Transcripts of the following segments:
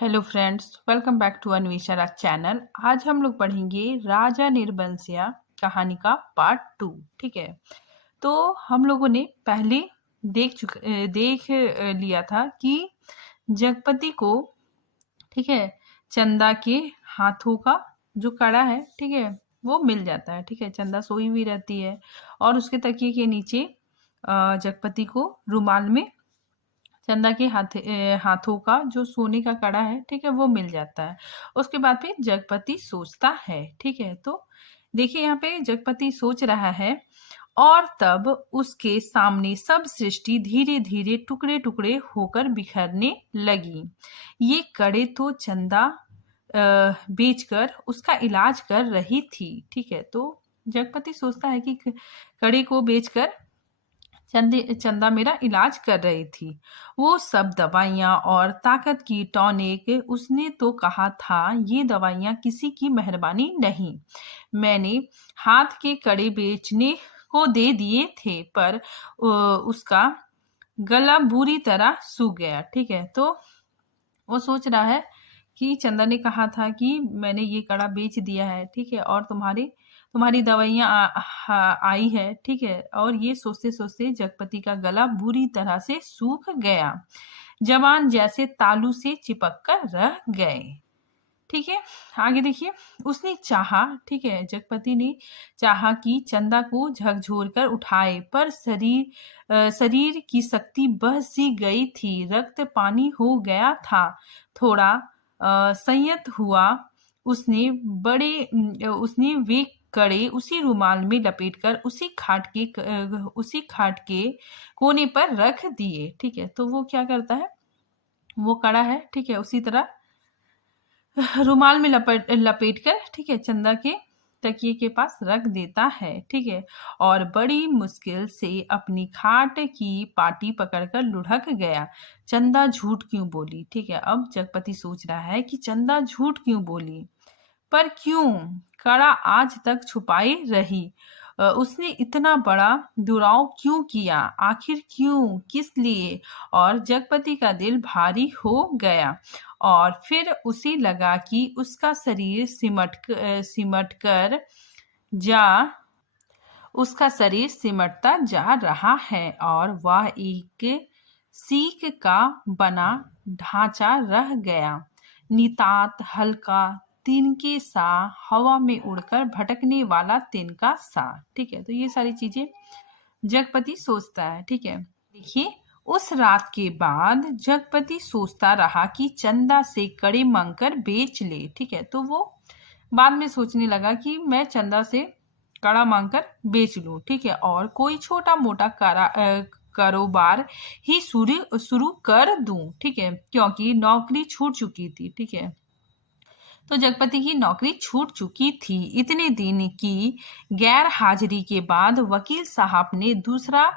Hello friends, welcome back to Anvesha channel. आज हम लोग पढ़ेंगे राजा निर्बंसिया कहानी का पार्ट 2। ठीक है, तो हम लोगों ने पहले देख लिया था कि जगपति को, ठीक है, चंदा के हाथों का जो कड़ा है, ठीक है, वो मिल जाता है। ठीक है, चंदा सोई हुई रहती है और उसके तकिए के नीचे जगपति को रुमाल में चंदा के हाथों का जो सोने का कड़ा है, ठीक है, वो मिल जाता है। उसके बाद फिर जगपति सोचता है। ठीक है, तो देखिए यहाँ पे जगपति सोच रहा है और तब उसके सामने सब सृष्टि धीरे धीरे टुकड़े टुकड़े होकर बिखरने लगी। ये कड़े तो चंदा बेचकर उसका इलाज कर रही थी। ठीक है, तो जगपति सोचता है कि कड़े को बेचकर चंदा मेरा इलाज कर रही थी। वो सब दवाइयाँ और ताकत की टॉनिक, उसने तो कहा था ये दवाइयाँ किसी की मेहरबानी नहीं, मैंने हाथ के कड़े बेचने को दे दिए थे, पर उसका गला बुरी तरह सूख गया। ठीक है, तो वो सोच रहा है कि चंदा ने कहा था कि मैंने ये कड़ा बेच दिया है, ठीक है, और तुम्हारी दवाइयाँ आई है। ठीक है, और ये सोचते सोचते जगपति का गला बुरी तरह से सूख गया, जवान जैसे तालू से चिपक कर रह गए। ठीक है, आगे देखिए, उसने चाहा, ठीक है, जगपति ने चाहा कि चंदा को झकझोर कर उठाए, पर शरीर की शक्ति बह सी गई थी, रक्त पानी हो गया था। थोड़ा संयत हुआ, उसने वे कड़े उसी रुमाल में लपेटकर उसी खाट के कोने पर रख दिए। ठीक है, तो वो क्या करता है, वो कड़ा है, ठीक है, उसी तरह रुमाल में लपेट कर, ठीक है, चंदा के तकिए के पास रख देता है। ठीक है, और बड़ी मुश्किल से अपनी खाट की पाटी पकड़कर लुढ़क गया। चंदा झूठ क्यों बोली? ठीक है, अब जगपति सोच रहा है कि चंदा झूठ क्यों बोली, पर क्यों? कड़ा आज तक छुपाई रही। उसने इतना बड़ा दुराव क्यों किया? आखिर क्यों? किस लिए? और जगपति का दिल भारी हो गया और फिर उसे लगा कि उसका शरीर जा उसका शरीर सिमटता जा रहा है और वह एक सीख का बना ढांचा रह गया, नितात हल्का तिनके सा, हवा में उड़कर भटकने वाला तिनका सा। ठीक है, तो ये सारी चीजें जगपति सोचता है। ठीक है, देखिए, उस रात के बाद जगपति सोचता रहा कि चंदा से कड़े मांगकर बेच ले। ठीक है, तो वो बाद में सोचने लगा कि मैं चंदा से कड़ा मांगकर बेच लूं। ठीक है, और कोई छोटा मोटा कारोबार ही शुरू शुरू कर दूं। ठीक है, क्योंकि नौकरी छूट चुकी थी। ठीक है, तो जगपति की नौकरी छूट चुकी थी। इतने दिन की गैर हाजिरी के बाद वकील साहब ने दूसरा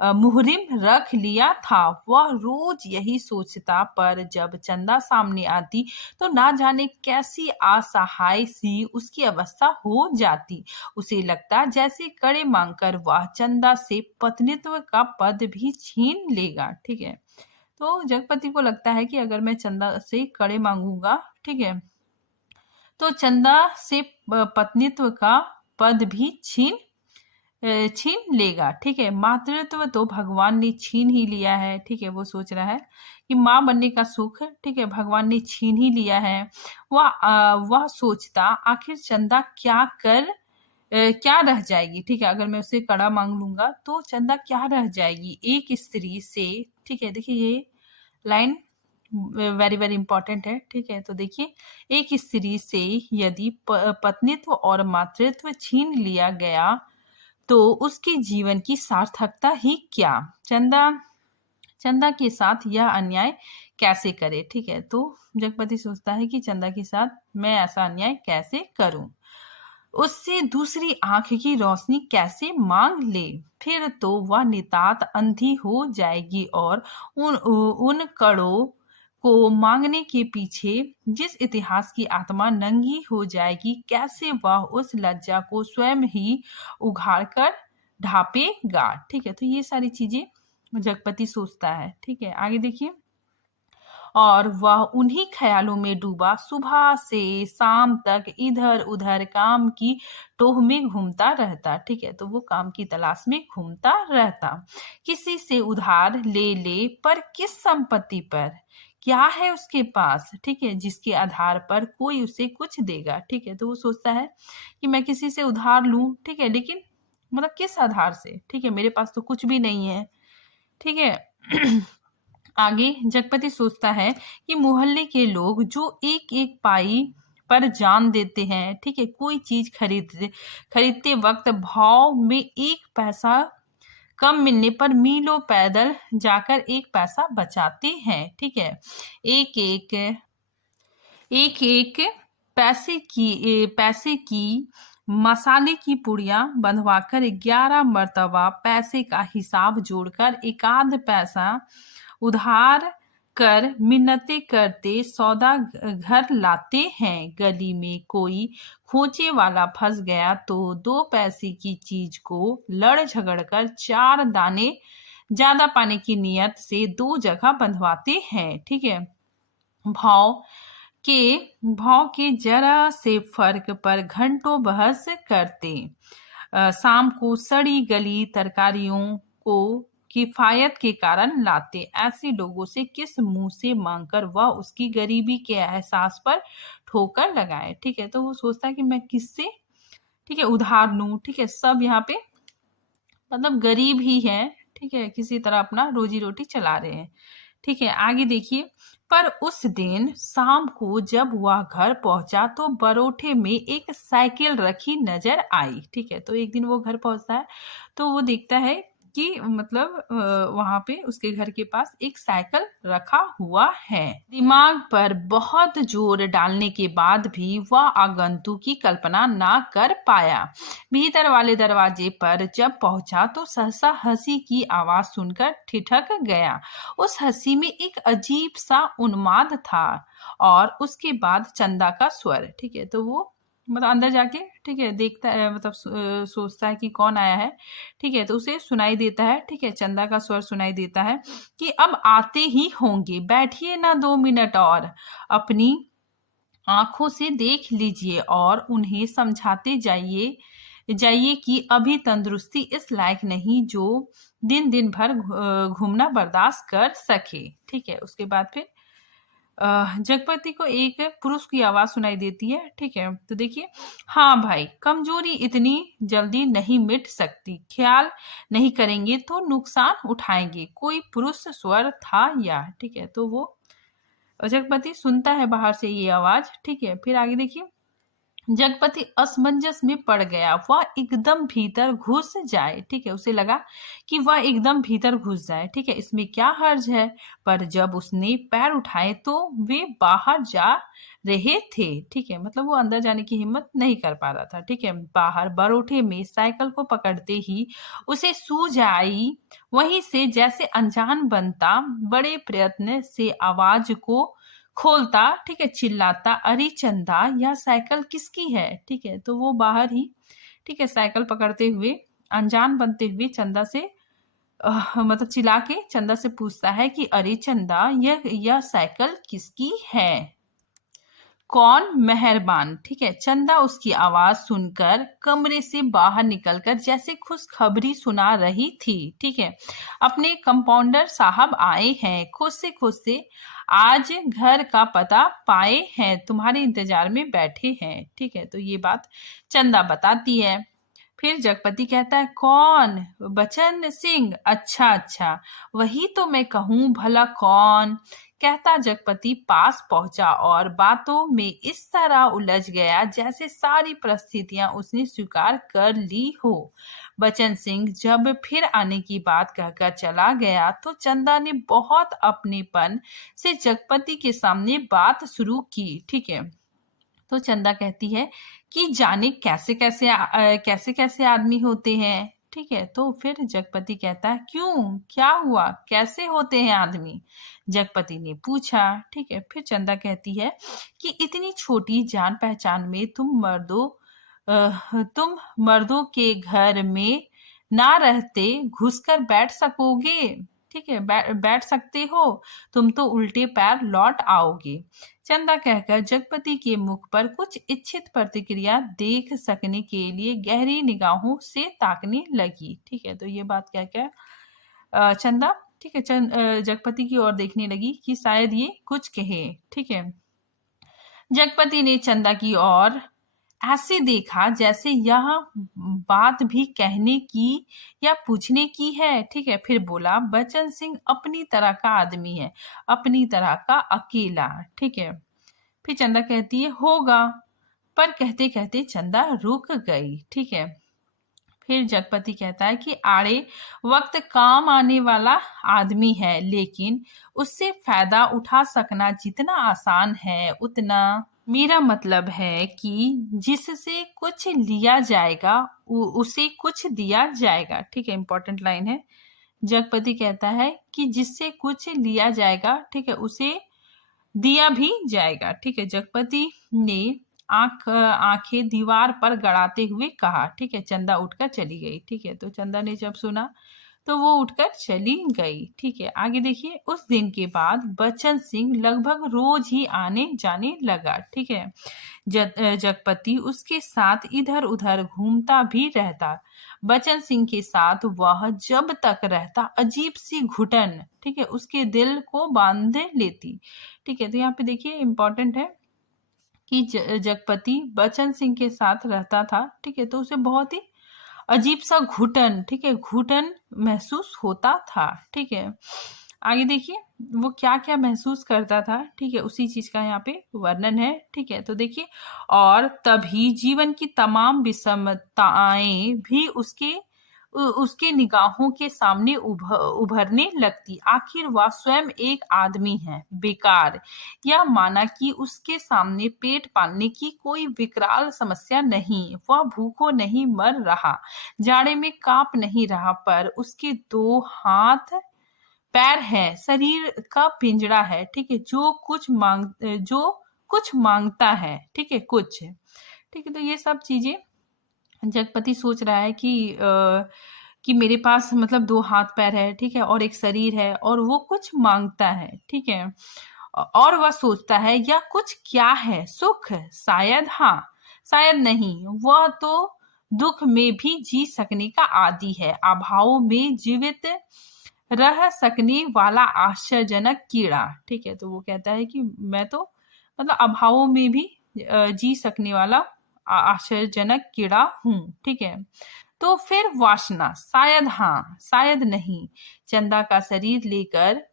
मुहरिम रख लिया था। वह रोज यही सोचता, पर जब चंदा सामने आती तो ना जाने कैसी असहाय सी उसकी अवस्था हो जाती। उसे लगता जैसे कड़े मांगकर वह चंदा से पत्नीत्व का पद भी छीन लेगा। ठीक है, तो जगपति को लगता है कि अगर मैं चंदा से कड़े मांगूंगा, ठीक है, तो चंदा से पत्नीत्व का पद भी छीन लेगा। ठीक है, मातृत्व तो भगवान ने छीन ही लिया है। ठीक है, वो सोच रहा है कि माँ बनने का सुख, ठीक है, भगवान ने छीन ही लिया है। वह सोचता आखिर चंदा क्या रह जाएगी। ठीक है, अगर मैं उसे कड़ा मांग लूंगा तो चंदा क्या रह जाएगी एक स्त्री से। ठीक है, देखिए ये लाइन वेरी वेरी इंपॉर्टेंट है। ठीक है, तो देखिए, एक स्त्री से यदि पत्नीत्व और मातृत्व छीन लिया गया तो उसके जीवन की सार्थकता ही क्या? चंदा के साथ यह अन्याय कैसे करे? ठीक है, तो जगपति सोचता है कि चंदा के साथ मैं ऐसा अन्याय कैसे करूं, उससे दूसरी आंख की रोशनी कैसे मांग ले? फिर तो वह नितात अंधी हो जाएगी और उन कड़ों को मांगने के पीछे जिस इतिहास की आत्मा नंगी हो जाएगी, कैसे वह उस लज्जा को स्वयं ही उघाड़ कर ढांपेगा? ठीक है, तो ये सारी चीजें जगपति सोचता है। ठीक है, आगे देखिए, और वह उन्हीं ख्यालों में डूबा सुबह से शाम तक इधर उधर काम की टोह में घूमता रहता। ठीक है, तो वो काम की तलाश में घूमता रहता। किसी से उधार ले ले, पर किस संपत्ति पर, क्या है उसके पास, ठीक है, जिसके आधार पर कोई उसे कुछ देगा। ठीक है, तो वो सोचता है कि मैं किसी से उधार लूं, ठीक है, लेकिन मतलब किस आधार से, ठीक है, मेरे पास तो कुछ भी नहीं है। ठीक है। आगे जगपति सोचता है कि मोहल्ले के लोग जो एक एक पाई पर जान देते हैं, ठीक है, कोई चीज खरीदते वक्त भाव में एक पैसा कम मिलने पर मीलों पैदल जाकर एक पैसा बचाते हैं। ठीक है, एक एक एक एक पैसे की मसाले की पुड़िया बंधवाकर 11 मर्तबा पैसे का हिसाब जोड़कर एकाध पैसा उधार कर मिन्नतें करते सौदा घर लाते हैं। गली में कोई खोचे वाला फंस गया तो 2 पैसे की चीज को लड़ झगड़ कर 4 दाने ज्यादा पाने की नियत से 2 जगह बंधवाते हैं। ठीक है, भाव के भाव के जरा से फर्क पर घंटों बहस करते। शाम को सड़ी गली तरकारियों को किफायत के कारण लाते। ऐसे लोगों से किस मुंह से मांगकर वह उसकी गरीबी के एहसास पर ठोकर लगाए। ठीक है, तो वो सोचता है कि मैं किससे, ठीक है, उधार लूं। ठीक है, सब यहाँ पे मतलब गरीब ही है, ठीक है, किसी तरह अपना रोजी रोटी चला रहे हैं। ठीक है, आगे देखिए। पर उस दिन शाम को जब वह घर पहुंचा तो बरोठे में एक साइकिल रखी नजर आई। ठीक है, तो एक दिन वो घर पहुंचता है तो वो देखता है कि मतलब वहां पे उसके घर के पास एक साइकिल रखा हुआ है। दिमाग पर बहुत जोर डालने के बाद भी वह आगंतुक की कल्पना ना कर पाया। भीतर वाले दरवाजे पर जब पहुंचा तो सहसा हंसी की आवाज सुनकर ठिठक गया। उस हंसी में एक अजीब सा उन्माद था और उसके बाद चंदा का स्वर। ठीक है, तो वो मतलब अंदर जाके, ठीक है, देखता है, मतलब सोचता है कि कौन आया है। ठीक है, तो उसे सुनाई देता है, ठीक है, चंदा का स्वर सुनाई देता है कि अब आते ही होंगे, बैठिए ना 2 मिनट और, अपनी आंखों से देख लीजिए और उन्हें समझाते जाइए जाइए कि अभी तंदुरुस्ती इस लायक नहीं जो दिन दिन भर घूमना बर्दाश्त कर सके। ठीक है, उसके बाद फिर जगपति को एक पुरुष की आवाज सुनाई देती है। ठीक है, तो देखिए, हाँ भाई, कमजोरी इतनी जल्दी नहीं मिट सकती, ख्याल नहीं करेंगे तो नुकसान उठाएंगे। कोई पुरुष स्वर था या, ठीक है, तो वो जगपति सुनता है बाहर से ये आवाज। ठीक है, फिर आगे देखिए। जगपति असमंजस में पड़ गया, वह एकदम भीतर घुस जाए। ठीक है, उसे लगा कि वह एकदम भीतर घुस जाए। ठीक है, इसमें क्या हर्ज है, पर जब उसने पैर उठाए तो वे बाहर जा रहे थे। ठीक है, मतलब वो अंदर जाने की हिम्मत नहीं कर पा रहा था। ठीक है, बाहर बरोठे में साइकिल को पकड़ते ही उसे सूझ आई, वहीं से जैसे अनजान बनता बड़े प्रयत्न से आवाज को खोलता, ठीक है, चिल्लाता, अरे चंदा, यह साइकिल किसकी है। ठीक है, तो वो बाहर ही, ठीक है, साइकिल पकड़ते हुए अनजान बनते हुए चंदा से मतलब चिल्ला के चंदा से पूछता है कि अरे चंदा, यह साइकिल किसकी है, कौन मेहरबान। ठीक है, चंदा उसकी आवाज सुनकर कमरे से बाहर निकलकर जैसे खुशखबरी सुना रही थी। ठीक है, अपने कंपाउंडर साहब आए हैं, खुद से आज घर का पता पाए हैं, तुम्हारे इंतजार में बैठे हैं। ठीक है, तो ये बात चंदा बताती है। फिर जगपति कहता है, कौन, बचन सिंह, अच्छा अच्छा, वही तो मैं कहूँ, भला कौन। कहता जगपति पास पहुंचा और बातों में इस तरह उलझ गया जैसे सारी परिस्थितियां उसने स्वीकार कर ली हो। बचन सिंह जब फिर आने की बात कहकर चला गया तो चंदा ने बहुत अपनेपन से जगपति के सामने बात शुरू की। ठीक है, तो चंदा कहती है कि जाने कैसे कैसे आदमी होते हैं। ठीक है, तो फिर जगपति कहता है, क्यों, क्या हुआ, कैसे होते हैं आदमी, जगपति ने पूछा। ठीक है, फिर चंदा कहती है कि इतनी छोटी जान पहचान में तुम मर्दों के घर में ना रहते घुसकर बैठ सकोगे। ठीक है, बैठ सकते हो, तुम तो उल्टे पैर लौट आओगे। चंदा कहकर जगपति के मुख पर कुछ इच्छित प्रतिक्रिया देख सकने के लिए गहरी निगाहों से ताकने लगी। ठीक है, तो ये बात क्या क्या चंदा, ठीक है, जगपति की ओर देखने लगी कि शायद ये कुछ कहे। ठीक है, जगपति ने चंदा की ओर ऐसे देखा जैसे यह बात भी कहने की या पूछने की है। ठीक है, फिर बोला, बच्चन सिंह अपनी तरह का आदमी है, अपनी तरह का अकेला। ठीक है, फिर चंदा कहती है होगा, पर कहते कहते चंदा रुक गई। ठीक है, फिर जगपति कहता है कि आड़े वक्त काम आने वाला आदमी है, लेकिन उससे फायदा उठा सकना जितना आसान है उतना, मेरा मतलब है कि जिससे कुछ लिया जाएगा उसे कुछ दिया जाएगा। ठीक है, इंपॉर्टेंट लाइन है। जगपति कहता है कि जिससे कुछ लिया जाएगा, ठीक है, उसे दिया भी जाएगा। ठीक है, जगपति ने आंखें दीवार पर गड़ाते हुए कहा। ठीक है, चंदा उठकर चली गई। ठीक है, तो चंदा ने जब सुना तो वो उठकर चली गई। ठीक है, आगे देखिए। उस दिन के बाद बच्चन सिंह लगभग रोज ही आने जाने लगा। ठीक है, जगपति उसके साथ इधर उधर घूमता भी रहता। बच्चन सिंह के साथ वह जब तक रहता अजीब सी घुटन, ठीक है, उसके दिल को बांध लेती। ठीक है, तो यहाँ पे देखिए इंपॉर्टेंट है कि जगपति बच्चन सिंह के साथ रहता था। ठीक है, तो उसे बहुत ही अजीब सा घुटन, ठीक है, घुटन महसूस होता था। ठीक है, आगे देखिए वो क्या क्या महसूस करता था। ठीक है, उसी चीज का यहाँ पे वर्णन है। ठीक है, तो देखिए, और तभी जीवन की तमाम विषमताएं भी उसके निगाहों के सामने उभरने लगती। आखिर वह स्वयं एक आदमी है, बेकार, या माना कि उसके सामने पेट पालने की कोई विकराल समस्या नहीं। वह भूखों नहीं मर रहा, जाड़े में कांप नहीं रहा, पर उसके 2 हाथ पैर है, शरीर का पिंजरा है। ठीक है, जो कुछ मांगता है। ठीक है, कुछ। ठीक है, तो ये सब चीजें जगपति सोच रहा है कि मेरे पास मतलब 2 हाथ पैर है, ठीक है, और एक शरीर है, और वो कुछ मांगता है। ठीक है, और वह सोचता है यह कुछ क्या है, सुख? शायद हाँ, शायद नहीं। वह तो दुख में भी जी सकने का आदी है, अभाव में जीवित रह सकने वाला आश्चर्यजनक कीड़ा। ठीक है, तो वो कहता है कि मैं तो मतलब अभावों में भी जी सकने वाला आश्चर्यजनक कीड़ा हूँ। ठीक है, तो फिर वासना, शायद हाँ, शायद नहीं। चंदा का शरीर लेकर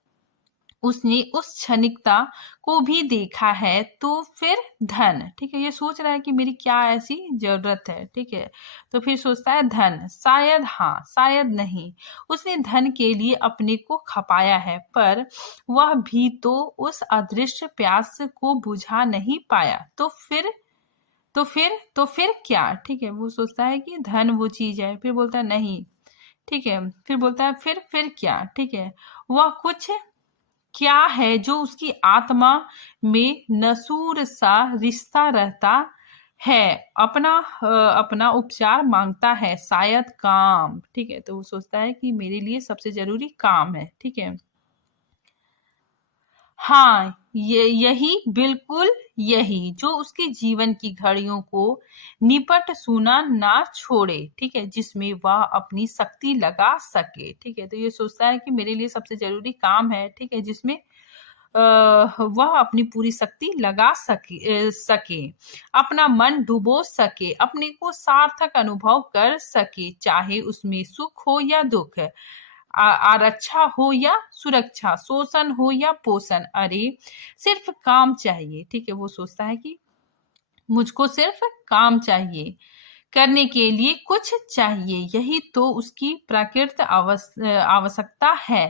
उसने उस क्षणिकता को भी देखा है। तो फिर धन, ठीक है, ये सोच रहा है कि मेरी क्या ऐसी जरूरत है। ठीक है, तो फिर सोचता है धन, शायद हाँ, शायद नहीं। उसने धन के लिए अपने को खपाया है, पर वह भी तो उस अदृश्य प्यास को बुझा नहीं पाया। तो फिर क्या? ठीक है, वो सोचता है कि धन वो चीज है, फिर बोलता है नहीं। ठीक है, फिर बोलता है फिर क्या? ठीक है, वह कुछ क्या है जो उसकी आत्मा में नसूर सा रिश्ता रहता है, अपना उपचार मांगता है, शायद काम। ठीक है, तो वो सोचता है कि मेरे लिए सबसे जरूरी काम है। ठीक है, हाँ, यही, बिल्कुल यही जो उसके जीवन की घड़ियों को निपट सुना ना छोड़े। ठीक है, जिसमें वह अपनी शक्ति लगा सके। ठीक है, तो ये सोचता है कि मेरे लिए सबसे जरूरी काम है। ठीक है, जिसमें वह अपनी पूरी शक्ति लगा सके, अपना मन डुबो सके, अपने को सार्थक अनुभव कर सके, चाहे उसमें सुख हो या दुख, आरक्षा हो या सुरक्षा, शोषण हो या पोषण। अरे सिर्फ काम चाहिए। ठीक है, वो सोचता है कि मुझको सिर्फ काम चाहिए, करने के लिए कुछ चाहिए, यही तो उसकी प्राकृतिक आवश्यकता है,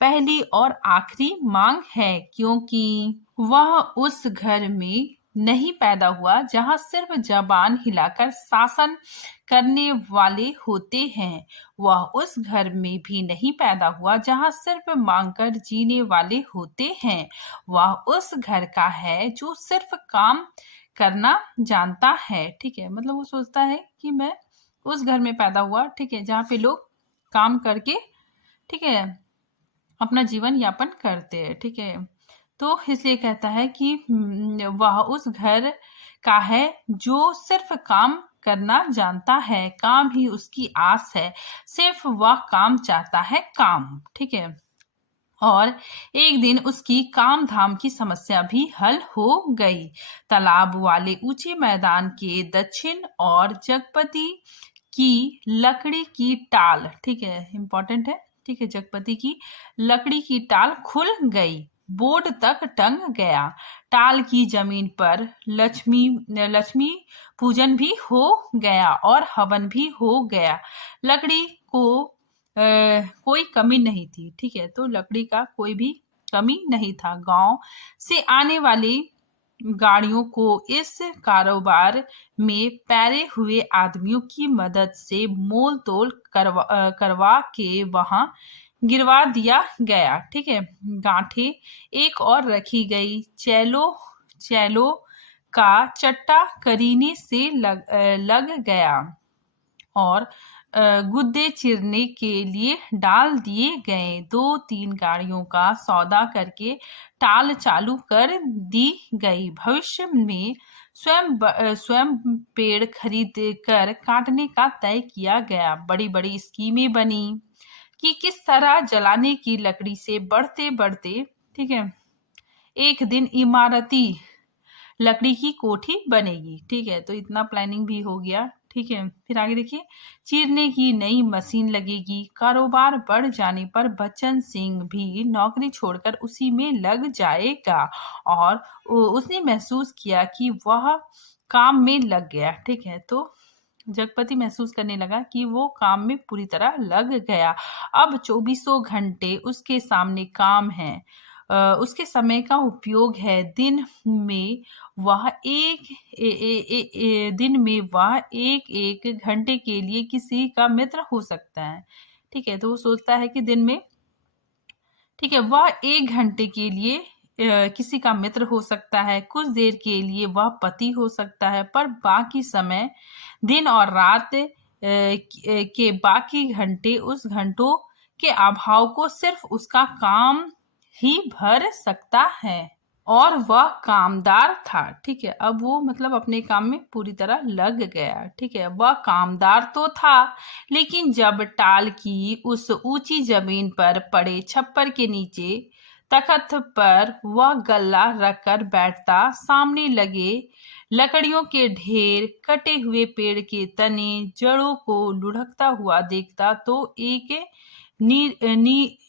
पहली और आखिरी मांग है। क्योंकि वह उस घर में नहीं पैदा हुआ जहां सिर्फ जबान हिलाकर शासन करने वाले होते हैं। वह उस घर में भी नहीं पैदा हुआ जहां सिर्फ मांगकर जीने वाले होते हैं। वह उस घर का है जो सिर्फ काम करना जानता है। ठीक है, मतलब वो सोचता है कि मैं उस घर में पैदा हुआ, ठीक है, जहाँ पे लोग काम करके, ठीक है, अपना जीवन यापन करते हैं। ठीक है, तो इसलिए कहता है कि वह उस घर का है जो सिर्फ काम करना जानता है, काम ही उसकी आस है, सिर्फ वह काम चाहता है, काम। ठीक है, और एक दिन उसकी काम धाम की समस्या भी हल हो गई। तालाब वाले ऊंचे मैदान के दक्षिण और जगपति की लकड़ी की टाल, ठीक है, इंपॉर्टेंट है, ठीक है, जगपति की लकड़ी की टाल खुल गई, बोर्ड तक टंग गया। टाल की जमीन पर लक्ष्मी लक्ष्मी पूजन भी हो गया और हवन भी हो गया। लकड़ी को कोई कमी नहीं थी। ठीक है, तो लकड़ी का कोई भी कमी नहीं था। गांव से आने वाली गाड़ियों को इस कारोबार में पैरे हुए आदमियों की मदद से मोल तोल करवा के वहां गिरवा दिया गया। ठीक है, गांठे एक और रखी गई। चैलो चैलो का चट्टा करीने से लग गया और गुद्दे चिरने के लिए डाल दिए गए। 2-3 गाड़ियों का सौदा करके टाल चालू कर दी गई। भविष्य में स्वयं पेड़ खरीद कर काटने का तय किया गया। बड़ी बड़ी स्कीमें बनी कि किस तरह जलाने की लकड़ी से बढ़ते बढ़ते, ठीक है, एक दिन इमारती लकड़ी की कोठी बनेगी। ठीक है, तो इतना प्लानिंग भी हो गया। ठीक है, फिर आगे देखिए, चीरने की नई मशीन लगेगी। कारोबार बढ़ जाने पर बच्चन सिंह भी नौकरी छोड़कर उसी में लग जाएगा और उसने महसूस किया कि वह काम में लग गया। ठीक है, तो जगपति महसूस करने लगा कि वो काम में पूरी तरह लग गया। अब 24 घंटे उसके सामने काम है, उसके समय का उपयोग है। दिन में वह एक एक घंटे के लिए किसी का मित्र हो सकता है। ठीक है, तो वो सोचता है कि दिन में, ठीक है, वह 1 घंटे के लिए किसी का मित्र हो सकता है, कुछ देर के लिए वह पति हो सकता है, पर बाकी समय, दिन और रात के बाकी घंटे, उस घंटों के अभाव को सिर्फ उसका काम ही भर सकता है। और वह कामदार था। ठीक है, अब वो मतलब अपने काम में पूरी तरह लग गया। ठीक है, वह कामदार तो था, लेकिन जब टाल की उस ऊंची जमीन पर पड़े छप्पर के नीचे तख्त पर वह गल्ला रखकर बैठता, सामने लगे लकड़ियों के ढेर, कटे हुए पेड़ के तने, जड़ों को लुढ़कता हुआ देखता, तो एक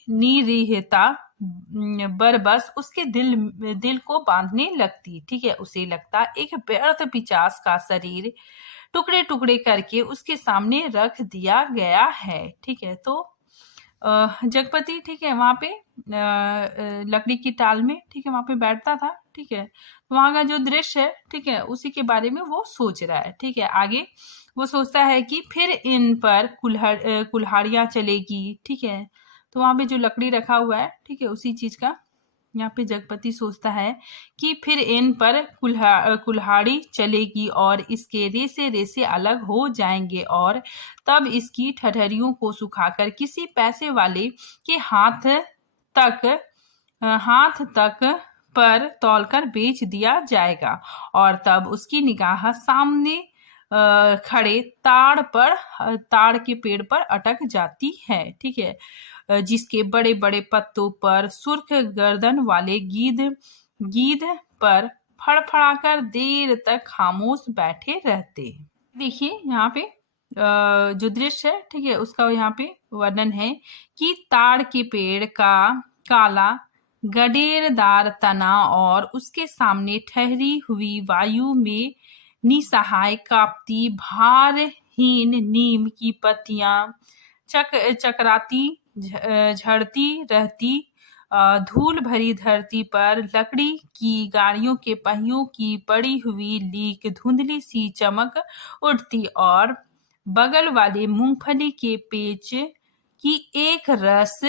निरीहता बरबस उसके दिल को बांधने लगती। ठीक है, उसे लगता एक व्यर्थ पिचास का शरीर टुकड़े टुकड़े करके उसके सामने रख दिया गया है। ठीक है, तो जगपति, ठीक है, वहां पे लकड़ी की टाल में, ठीक है, वहां पे बैठता था। ठीक है, तो वहां का जो दृश्य है, ठीक है, उसी के बारे में वो सोच रहा है। ठीक है, आगे वो सोचता है कि फिर इन पर कुल्हाड़ियां चलेगी। ठीक है, तो वहां पे जो लकड़ी रखा हुआ है, ठीक है, उसी चीज का यहाँ पे जगपति सोचता है कि फिर इन पर कुल्हाड़ी चलेगी और इसके रेसे रेसे अलग हो जाएंगे और तब इसकी ठठरियों को सुखाकर किसी पैसे वाले के हाथ तक पर तौलकर बेच दिया जाएगा और तब उसकी निगाह सामने खड़े ताड़ के पेड़ पर अटक जाती है। ठीक है, जिसके बड़े बड़े पत्तों पर सुर्ख गर्दन वाले गीद पर फड़फड़ाकर देर तक खामोश बैठे रहते। देखिए यहाँ पे जो दृश्य है, ठीक है, उसका यहाँ पे वर्णन है कि ताड़ के पेड़ का काला गडेरदार तना और उसके सामने ठहरी हुई वायु में निसहाय कांपती भारहीन नीम की पत्तियां चकराती झड़ती रहती, धूल भरी धरती पर लकड़ी की गाड़ियों के पहियों की पड़ी हुई लीक धुंधली सी चमक उठती और बगल वाले मूंगफली के पेच की एक रस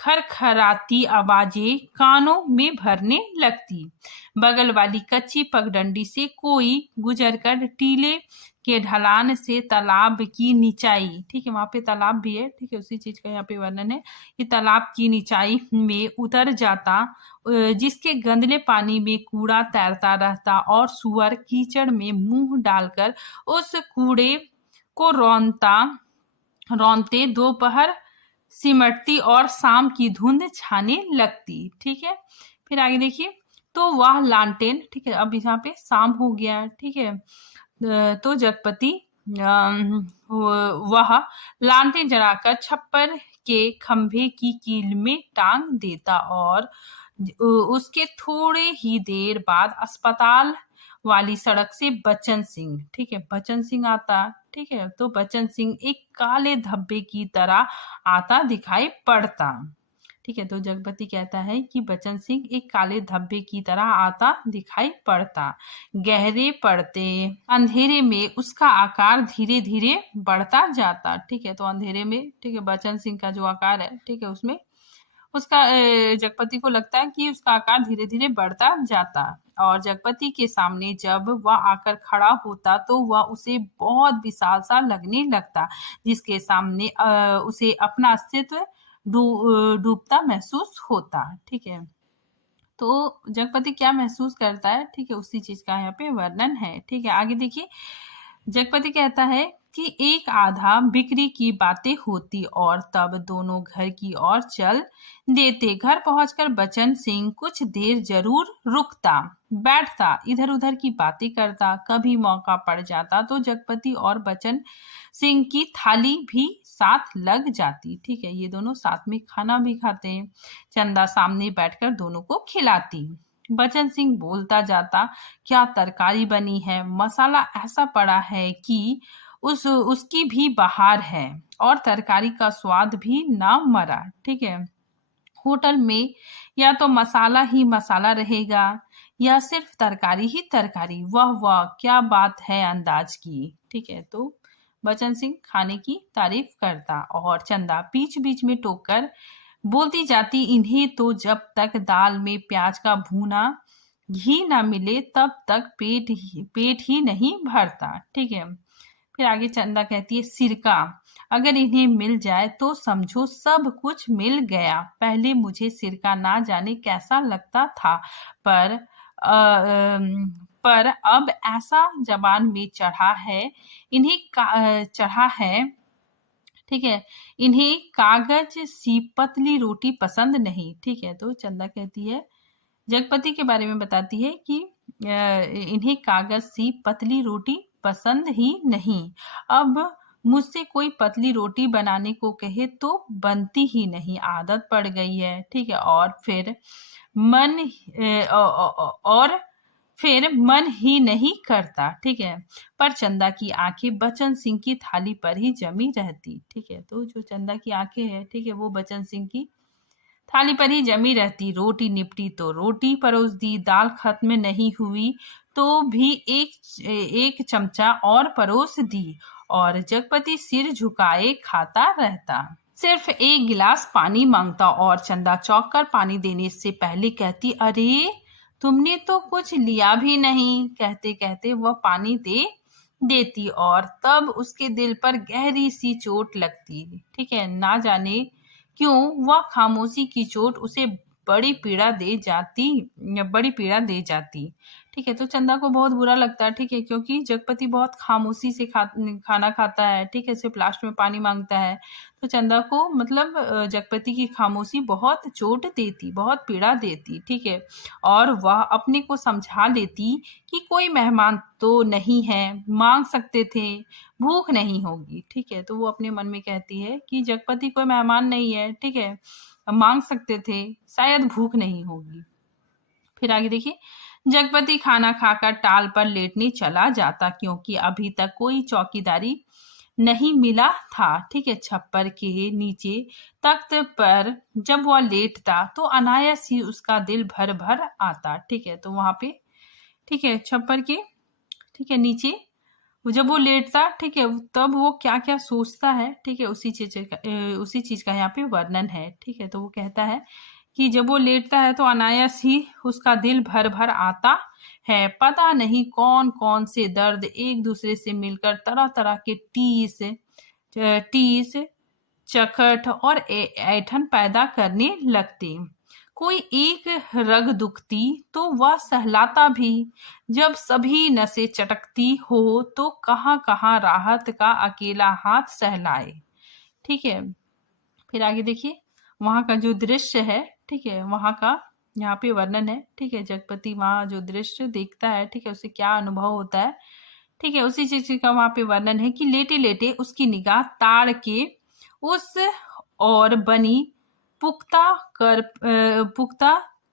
खरखराती आवाजें कानों में भरने लगती। बगल वाली कच्ची पगडंडी से कोई गुजरकर टीले के ढलान से तालाब की निचाई, ठीक है, वहां पे तालाब भी है, ठीक है, उसी चीज का यहाँ पे वर्णन है कि तालाब की निचाई में उतर जाता, जिसके गंदले पानी में कूड़ा तैरता रहता और सुअर कीचड़ में मुंह डालकर उस कूड़े को रौंदते दोपहर सिमटती और शाम की धुंध छाने लगती। ठीक है, फिर आगे देखिए, तो वह लालटेन, ठीक है, अब यहाँ पे शाम हो गया, ठीक है, तो जगपति वह लालटेन जलाकर छप्पर के खंभे की कील में टांग देता और उसके थोड़े ही देर बाद अस्पताल वाली सड़क से बच्चन सिंह, ठीक है, बच्चन सिंह आता, ठीक है, तो बच्चन सिंह एक काले धब्बे की तरह आता दिखाई पड़ता। ठीक है, तो जगपति कहता है कि बच्चन सिंह एक काले धब्बे की तरह आता दिखाई पड़ता। गहरे पड़ते अंधेरे में उसका आकार धीरे धीरे बढ़ता जाता। ठीक है, तो अंधेरे में, ठीक है, बच्चन सिंह का जो आकार है, ठीक है, उसमें उसका जगपति को लगता है कि उसका आकार धीरे धीरे बढ़ता जाता और जगपति के सामने जब वह आकर खड़ा होता तो वह उसे बहुत विशाल सा लगने लगता, जिसके सामने उसे अपना अस्तित्व डूबता महसूस होता। ठीक है, तो जगपति क्या महसूस करता है, ठीक है, उसी चीज का यहाँ पे वर्णन है। ठीक है, आगे देखिए, जगपति कहता है कि एक आधा बिक्री की बातें होती और तब दोनों घर की ओर चल देते। घर पहुंचकर बच्चन सिंह कुछ देर जरूर रुकता, बैठता, इधर उधर की बातें करता। कभी मौका पड़ जाता तो जगपति और बच्चन सिंह की थाली भी साथ लग जाती। ठीक है, ये दोनों साथ में खाना भी खाते हैं। चंदा सामने बैठकर दोनों को खिलाती। बच्चन सिंह बोलता जाता, क्या तरकारी बनी है, मसाला ऐसा पड़ा है कि उसकी भी बहार है और तरकारी का स्वाद भी ना मरा। ठीक है, होटल में या तो मसाला ही मसाला रहेगा या सिर्फ तरकारी ही तरकारी। वाह वाह, क्या बात है अंदाज की। ठीक है, तो बच्चन सिंह खाने की तारीफ करता और चंदा बीच बीच में टोककर बोलती जाती, इन्हें तो जब तक दाल में प्याज का भुना घी ना मिले तब तक पेट ही नहीं भरता। ठीक है, फिर आगे चंदा कहती है, सिरका अगर इन्हें मिल जाए तो समझो सब कुछ मिल गया। पहले मुझे सिरका ना जाने कैसा लगता था, पर अब ऐसा जबान में चढ़ा है, ठीक है, इन्हें कागज सी पतली रोटी पसंद नहीं। ठीक है, तो चंदा कहती है, जगपति के बारे में बताती है कि इन्हें कागज सी पतली रोटी पसंद ही नहीं। अब मुझसे कोई पतली रोटी बनाने को कहे तो बनती ही नहीं, आदत पड़ गई है। ठीक है, और फिर मन ही नहीं करता। ठीक है, पर चंदा की आंखें बच्चन सिंह की थाली पर ही जमी रहती। ठीक है, तो जो चंदा की आंखें हैं, ठीक है, वो बच्चन सिंह की थाली पर ही जमी रहती। रोटी निपटी तो रोटी परोस दी, दाल खत्म नहीं हुई तो भी एक चमचा और परोस दी और जगपति सिर झुकाए खाता रहता। सिर्फ एक गिलास पानी मांगता और चंदा चौंक कर पानी देने से पहले कहती, अरे तुमने तो कुछ लिया भी नहीं। कहते कहते वह पानी दे देती और तब उसके दिल पर गहरी सी चोट लगती। ठीक है, ना जाने क्यों वह खामोशी की चोट उसे बड़ी पीड़ा दे जाती। ठीक है, तो चंदा को बहुत बुरा लगता है। ठीक है, क्योंकि जगपति बहुत खामोशी से खाना खाता है। ठीक है, सिर्फ लास्ट में पानी मांगता है, तो चंदा को मतलब जगपति की खामोशी बहुत चोट देती, बहुत पीड़ा देती। ठीक है, और वह अपने को समझा लेती कि कोई मेहमान तो नहीं है, मांग सकते थे, भूख नहीं होगी। ठीक है, तो वो अपने मन में कहती है कि जगपति कोई मेहमान नहीं है, ठीक है, मांग सकते थे, शायद भूख नहीं होगी। फिर आगे देखिए, जगपति खाना खाकर टाल पर लेटने चला जाता क्योंकि अभी तक कोई चौकीदारी नहीं मिला था। ठीक है, छप्पर के नीचे तख्त पर जब वह लेटता तो अनायास ही उसका दिल भर भर आता। ठीक है, तो वहां पे, ठीक है, छप्पर के, ठीक है, नीचे जब वो लेटता, ठीक है, तब वो क्या क्या सोचता है, ठीक है, उसी चीज का यहाँ पे वर्णन है। ठीक है, तो वो कहता है कि जब वो लेटता है तो अनायास ही उसका दिल भर भर आता है। पता नहीं कौन कौन से दर्द एक दूसरे से मिलकर तरह तरह के टीस चखट और ऐंठन पैदा करने लगती। कोई एक रग दुखती तो वह सहलाता भी। जब सभी नसें चटकती हो तो कहाँ कहाँ राहत का अकेला हाथ सहलाए। ठीक है, फिर आगे देखिए वहां का जो दृश्य है, ठीक है, वहां का यहाँ पे वर्णन है। ठीक है, जगपति वहां जो दृश्य देखता है, ठीक है, उसे क्या अनुभव होता है, ठीक है, उसी चीज का वहां पे वर्णन है कि लेटे लेटे उसकी निगाह ताड़ के उस और बनी पुख्ता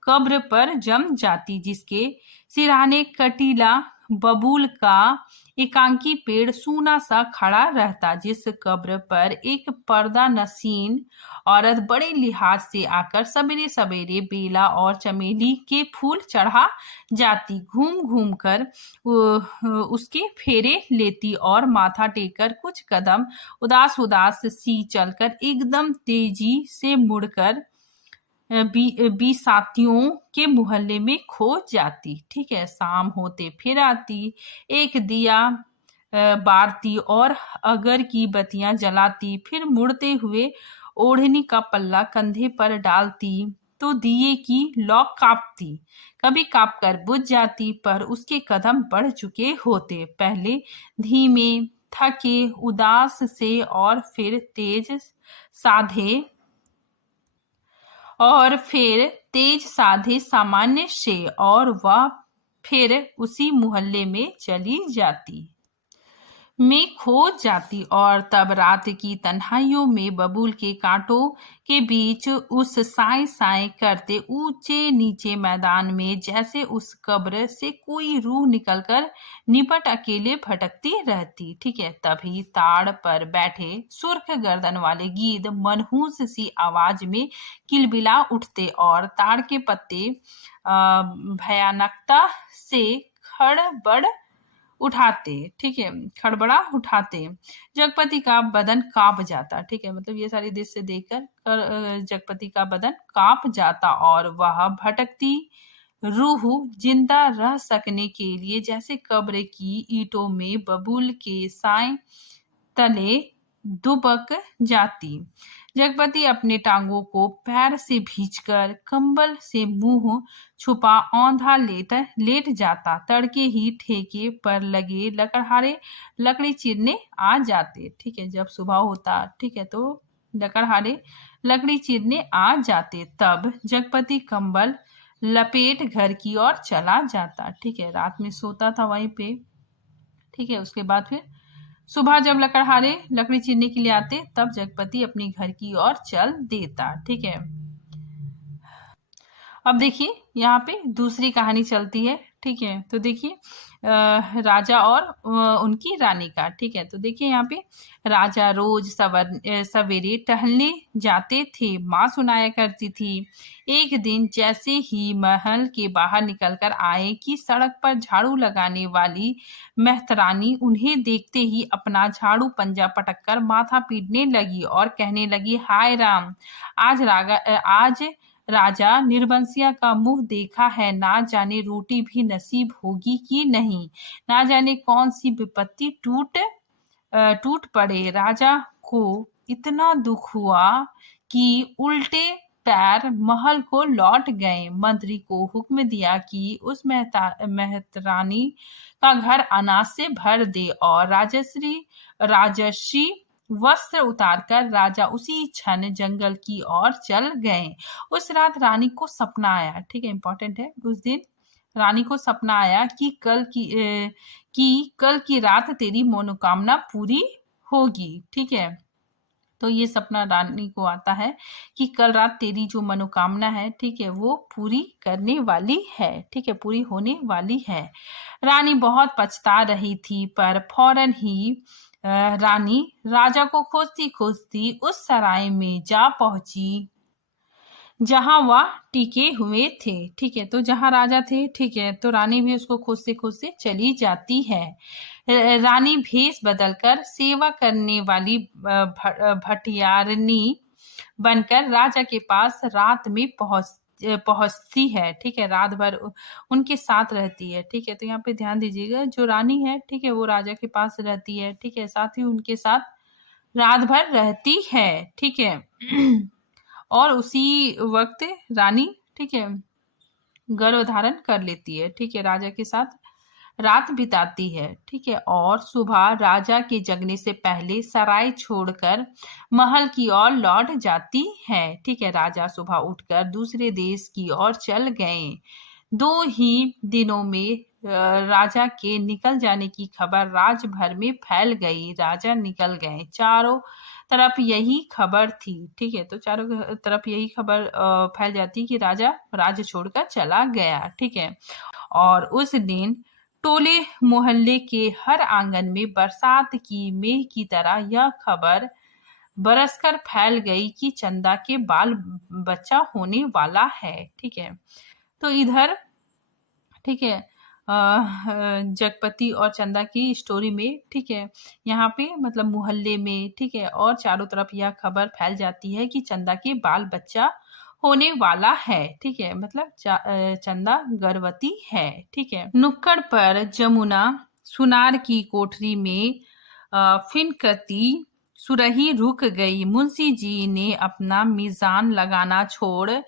कब्र पर जम जाती, जिसके सिरहाने कटीला बबूल का एकांकी पेड़ सूना सा खड़ा रहता, जिस कब्र पर एक पर्दा नसीन औरत बड़े लिहाज से आकर सवेरे सवेरे बेला और चमेली के फूल चढ़ा जाती। घूम घूम कर उसके फेरे लेती और माथा टेकर कुछ कदम उदास उदास सी चलकर एकदम तेजी से मुड़कर बीसातियों के मोहल्ले में खो जाती। ठीक है, शाम होते फिर आती, एक दिया बारती और अगर की बत्तियां जलाती, फिर मुड़ते हुए ओढ़नी का पल्ला कंधे पर डालती तो दिए की लौ कांपती। कभी कांप कर बुझ जाती, पर उसके कदम बढ़ चुके होते, पहले धीमे थके उदास से और फिर तेज साधे सामान्य से, और वह फिर उसी मोहल्ले में चली जाती, में खो जाती। और तब रात की तन्हाइयों में बबूल के कांटों के बीच उस साए साए करते ऊंचे नीचे मैदान में जैसे उस कब्र से कोई रूह निकलकर निपट अकेले भटकती रहती। ठीक है, तभी ताड़ पर बैठे सुर्ख गर्दन वाले गीद मनहूस सी आवाज में किलबिला उठते और ताड़ के पत्ते भयानकता से खड़बड़ उठाते। ठीक है, खड़बड़ा उठाते। जगपति का बदन कांप जाता। ठीक है, मतलब ये सारी दृश्य देखकर जगपति का बदन कांप जाता और वह भटकती रूह जिंदा रह सकने के लिए जैसे कब्र की ईंटों में बबूल के साए तले दुबक जाती। जगपति अपने टांगों को पैर से भींचकर कंबल से मुंह छुपा औंधा लेट जाता। तड़के ही ठेके पर लगे लकड़हारे लकड़ी चीरने आ जाते। ठीक है, जब सुबह होता, ठीक है, तो लकड़हारे लकड़ी चीरने आ जाते। तब जगपति कंबल लपेट घर की ओर चला जाता। ठीक है, रात में सोता था वहीं पे। ठीक है, उसके बाद फिर सुबह जब लकड़हारे लकड़ी चीरने के लिए आते, तब जगपति अपने घर की ओर चल देता। ठीक है, अब देखिए यहाँ पे दूसरी कहानी चलती है। ठीक है, तो देखिए राजा और उनकी रानी का। ठीक है, तो देखिए यहाँ पे राजा रोज सवेरे टहलने जाते थे। माँ सुनाया करती थी, एक दिन जैसे ही महल के बाहर निकलकर आए कि सड़क पर झाड़ू लगाने वाली मेहतरानी उन्हें देखते ही अपना झाड़ू पंजा पटक कर माथा पीटने लगी और कहने लगी, हाय राम, आज राजा निर्बंसिया का मुंह देखा है, ना जाने रोटी भी नसीब होगी कि नहीं, ना जाने कौन सी विपत्ति टूट पड़े। राजा को इतना दुख हुआ कि उल्टे पैर महल को लौट गए। मंत्री को हुक्म दिया कि उस मेहतरानी का घर अनाज से भर दे और राजश्री वस्त्र उतारकर राजा उसी क्षण जंगल की ओर चल गए। उस रात रानी को सपना आया। ठीक है, इंपॉर्टेंट है, उस दिन रानी को सपना आया कि कल की रात तेरी मनोकामना पूरी होगी। ठीक है, तो ये सपना रानी को आता है कि कल रात तेरी जो मनोकामना है, ठीक है, वो पूरी करने वाली है। ठीक है, पूरी होने वाली है। रानी बहुत पछता रही थी, पर फौरन ही रानी राजा को खोजती खोजती उस सराय में जा पहुंची जहां वह टिके हुए थे। ठीक है, तो जहां राजा थे, ठीक है, तो रानी भी उसको खोजते चली जाती है। रानी भेष बदलकर सेवा करने वाली भटियारनी बनकर राजा के पास रात में पहुंचती है। ठीक है, रात भर उनके साथ रहती है। ठीक है, तो यहाँ पे ध्यान दीजिएगा, जो रानी है, ठीक है, वो राजा के पास रहती है। ठीक है, साथ ही उनके साथ रात भर रहती है। ठीक है और उसी वक्त रानी, ठीक है, गर्भ धारण कर लेती है। ठीक है, राजा के साथ रात बिताती है। ठीक है, और सुबह राजा के जगने से पहले सराय छोड़कर महल की ओर लौट जाती है। ठीक है, राजा सुबह उठकर दूसरे देश की ओर चल गए। 2 ही दिनों में राजा के निकल जाने की खबर राज भर में फैल गई। राजा निकल गए, चारों तरफ यही खबर थी। ठीक है, तो चारों तरफ यही खबर फैल जाती कि राजा राज्य छोड़कर चला गया। ठीक है, और उस दिन टोले मोहल्ले के हर आंगन में बरसात की मेघ की तरह यह खबर बरसकर फैल गई कि चंदा के बाल बच्चा होने वाला है। ठीक है, तो इधर, ठीक है, जगपति और चंदा की स्टोरी में, ठीक है, यहाँ पे मतलब मोहल्ले में, ठीक है, और चारों तरफ यह खबर फैल जाती है कि चंदा के बाल बच्चा होने वाला है। ठीक है, मतलब चंदा गर्भवती है। ठीक है, नुक्कड़ पर जमुना सुनार की कोठरी में फिनकती सुरही रुक गई। मुंशी जी ने अपना मीजान लगाना छोड़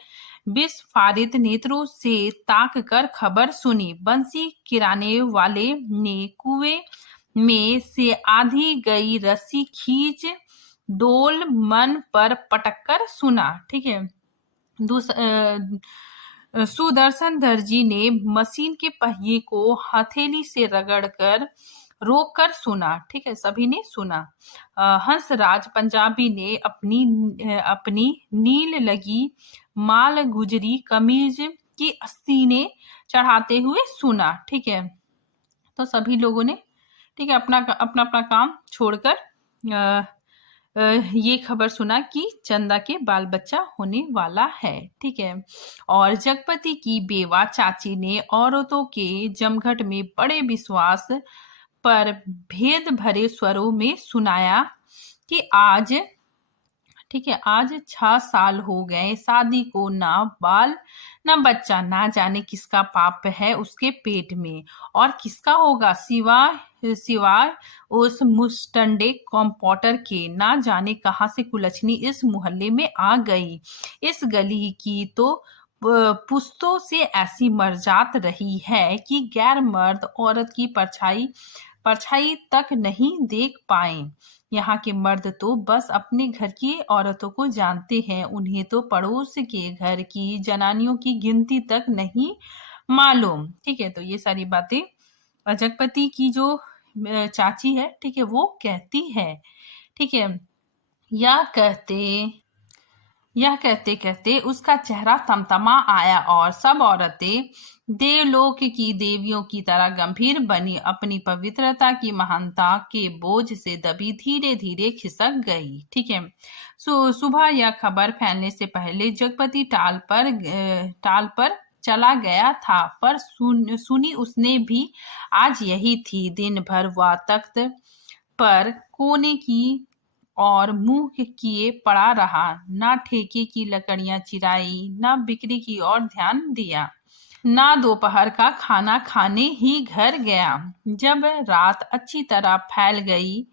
विस्फारित नेत्रों से ताक कर खबर सुनी। बंसी किराने वाले ने कुएं में से आधी गई रस्सी खींच डोल मन पर पटक कर सुना। ठीक है, सुदर्शन दर्जी ने मशीन के पहिए को हथेली से रगड़कर रोक कर सुना। ठीक है, सभी ने सुना। हंसराज पंजाबी ने अपनी नील लगी माल गुजरी कमीज की आस्तीनें चढ़ाते हुए सुना। ठीक है, तो सभी लोगों ने, ठीक है, अपना अपना अपना काम छोड़कर ये खबर सुना कि चंदा के बाल बच्चा होने वाला है। ठीक है, और जगपति की बेवा चाची ने औरतों के जमघट में बड़े विश्वास पर भेद भरे स्वरों में सुनाया कि आज, ठीक है, आज 6 साल हो गए शादी को, ना बाल ना बच्चा, ना जाने किसका पाप है उसके पेट में और किसका होगा सिवाय सिवाय उस मुस्टंडे कॉम्पोटर के। ना जाने कहां से कुलछनी इस मोहल्ले में आ गई। इस गली की तो पुश्तों से ऐसी मर्जात रही है कि गैर मर्द औरत की परछाई परछाई तक नहीं देख पाए। यहाँ के मर्द तो बस अपने घर की औरतों को जानते हैं, उन्हें तो पड़ोस के घर की जनानियों की गिनती तक नहीं मालूम। ठीक है, तो ये सारी बातें जगपति की जो चाची है, ठीक है, वो कहती है। ठीक है, यह कहते कहते उसका चेहरा तमतमा आया और सब औरतें देवलोक की देवियों की तरह गंभीर बनी, अपनी पवित्रता की महानता के बोझ से दबी धीरे धीरे खिसक गई। ठीक है, सुबह यह खबर फैलने से पहले जगपति टाल पर चला गया था, पर सुनी उसने भी आज यही थी। दिन भर वह तख्त पर कोने की और मुंह किए पड़ा रहा, ना ठेके की लकड़ियां चिराई, ना बिक्री की ओर ध्यान दिया, ना दोपहर का खाना खाने ही घर गया। जब रात अच्छी तरह फैल गई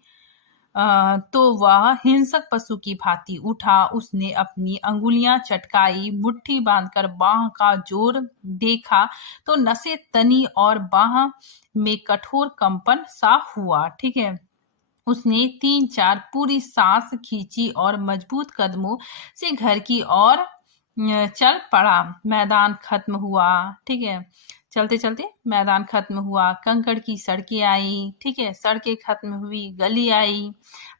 तो वह हिंसक पशु की भांति उठा। उसने अपनी अंगुलियां चटकाई, मुट्ठी बांधकर बाह का जोर देखा तो नसें तनी और बाह में कठोर कंपन सा हुआ। ठीक है, उसने 3-4 पूरी सांस खींची और मजबूत कदमों से घर की ओर चल पड़ा। मैदान खत्म हुआ। ठीक है, चलते चलते मैदान खत्म हुआ, कंकड़ की सड़कें आई। ठीक है, सड़कें खत्म हुई, गली आई,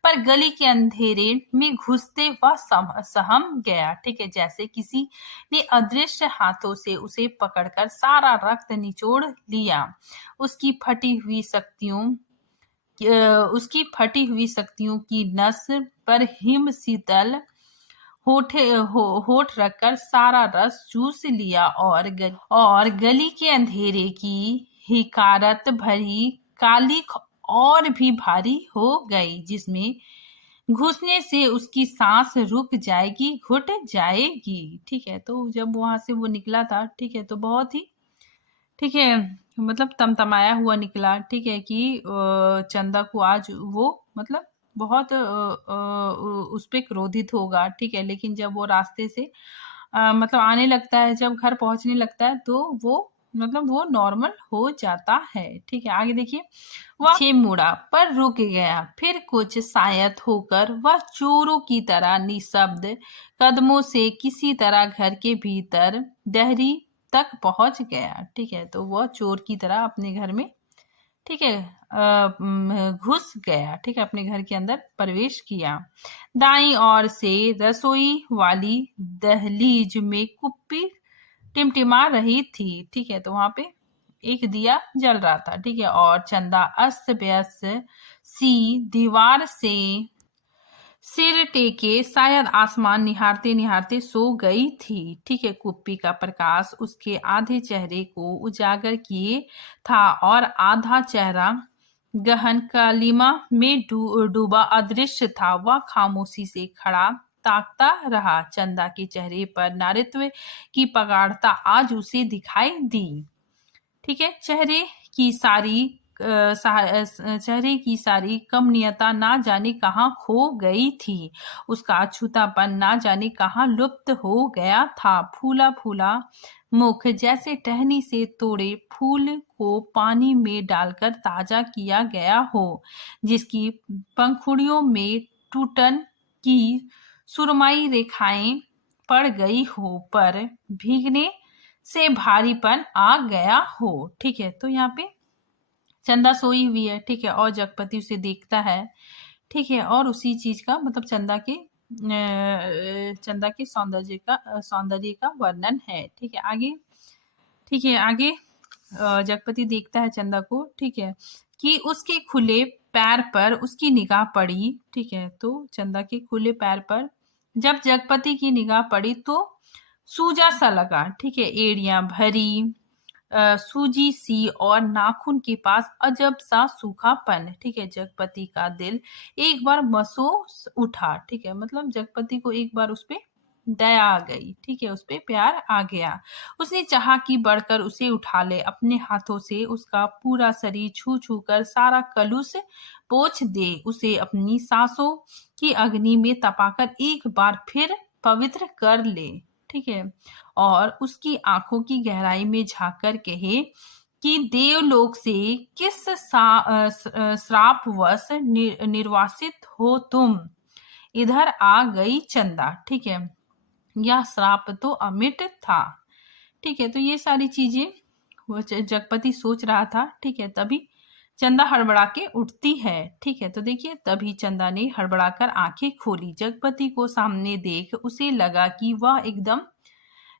पर गली के अंधेरे में घुसते वह सहम गया। ठीक है, जैसे किसी ने अदृश्य हाथों से उसे पकड़कर सारा रक्त निचोड़ लिया। उसकी फटी हुई शक्तियों की नस पर हिम शीतल होठ रखकर सारा रस चूस लिया और गली के अंधेरे की हिकारत भरी काली और भी भारी हो गई, जिसमें घुसने से उसकी सांस रुक जाएगी, घुट जाएगी। ठीक है, तो जब वहां से वो निकला था, ठीक है, तो बहुत ही, ठीक है, मतलब तमतमाया हुआ निकला। ठीक है, कि चंदा को आज वो मतलब बहुत उस पे क्रोधित होगा। ठीक है, लेकिन जब वो रास्ते से मतलब आने लगता है, जब घर पहुंचने लगता है, तो वो मतलब वो नॉर्मल हो जाता है। ठीक है, आगे देखिए। वह पीछे मुड़ा पर रुक गया, फिर कुछ शायद होकर वह चोरों की तरह निशब्द कदमों से किसी तरह घर के भीतर दहरी तक पहुंच गया। ठीक है, तो वह चोर की तरह अपने घर में, ठीक है, घुस गया। ठीक है, अपने घर के अंदर प्रवेश किया। दाईं ओर से रसोई वाली दहलीज में कुप्पी टिमटिमा रही थी। ठीक है, तो वहां पे एक दिया जल रहा था। ठीक है, और चंदा अस्त व्यस्त सी दीवार से सिर टेके शायद आसमान निहारते निहारते सो गई थी। ठीक है, कुप्पी का प्रकाश उसके आधे चेहरे को उजागर किए था और आधा चेहरा गहन कालिमा में डूबा अदृश्य था। वह खामोशी से खड़ा ताकता रहा। चंदा के चेहरे पर नारित्व की प्रगाढ़ता आज उसे दिखाई दी। ठीक है, चेहरे की सारी कमनीयता ना जाने कहाँ खो गई थी। उसका अछूतापन ना जाने कहाँ लुप्त हो गया था। फूला फूला मुख जैसे टहनी से तोड़े फूल को पानी में डालकर ताजा किया गया हो, जिसकी पंखुड़ियों में टूटन की सुरमई रेखाएं पड़ गई हो, पर भीगने से भारीपन आ गया हो। ठीक है, तो यहाँ पे चंदा सोई हुई है। ठीक है, और जगपति उसे देखता है। ठीक है, और उसी चीज का मतलब चंदा के सौंदर्य का वर्णन है। ठीक है, आगे। ठीक है, आगे जगपति देखता है चंदा को। ठीक है, कि उसके खुले पैर पर उसकी निगाह पड़ी। ठीक है, तो चंदा के खुले पैर पर जब जगपति की निगाह पड़ी तो सूजा सा लगा। ठीक है, एड़ियां भरी सूजी सी और नाखून के पास अजब सा सूखापन। ठीक है, जगपति का दिल एक बार महसूस उठा। ठीक है, मतलब जगपति को एक बार उस पे दया आ गई। ठीक है, उस पे प्यार आ गया। उसने चाहा कि बढ़कर उसे उठा ले, अपने हाथों से उसका पूरा शरीर छू छू कर सारा कलुष पोंछ दे, उसे अपनी सांसों की अग्नि में तपाकर एक बार फिर पवित्र कर ले। ठीक है, और उसकी आंखों की गहराई में झांककर कहे कि देवलोक से किस श्रापवश निर्वासित हो तुम, इधर आ गई चंदा। ठीक है, यह श्राप तो अमिट था। ठीक है, तो ये सारी चीजें वो जगपति सोच रहा था। ठीक है, तभी चंदा हड़बड़ा के उठती है। ठीक है, तो देखिए, तभी चंदा ने हड़बड़ाकर आंखें खोली। जगपति को सामने देख उसे लगा कि वह एकदम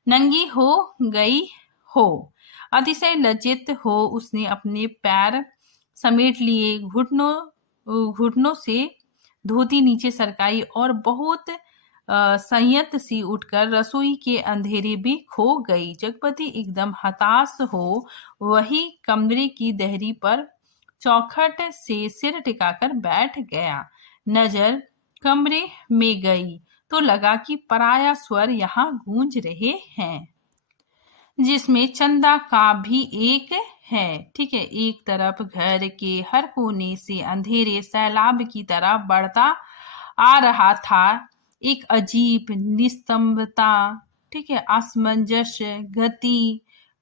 नंगी हो गई हो। अतिशय लज्जित हो उसने अपने पैर समेट लिए, घुटनों से धोती नीचे सरकाई और बहुत संयत सी उठकर रसोई के अंधेरे भी खो गई। जगपति एकदम हताश हो वही कमरे की दहरी पर चौखट से सिर टिकाकर बैठ गया। नजर कमरे में गई तो लगा कि पराया स्वर यहाँ गूंज रहे हैं, जिसमें चंदा का भी एक है। ठीक है, एक तरफ घर के हर कोने से अंधेरे सैलाब की तरह बढ़ता आ रहा था। एक अजीब निस्तंभता, ठीक है, असमंजस्य गति,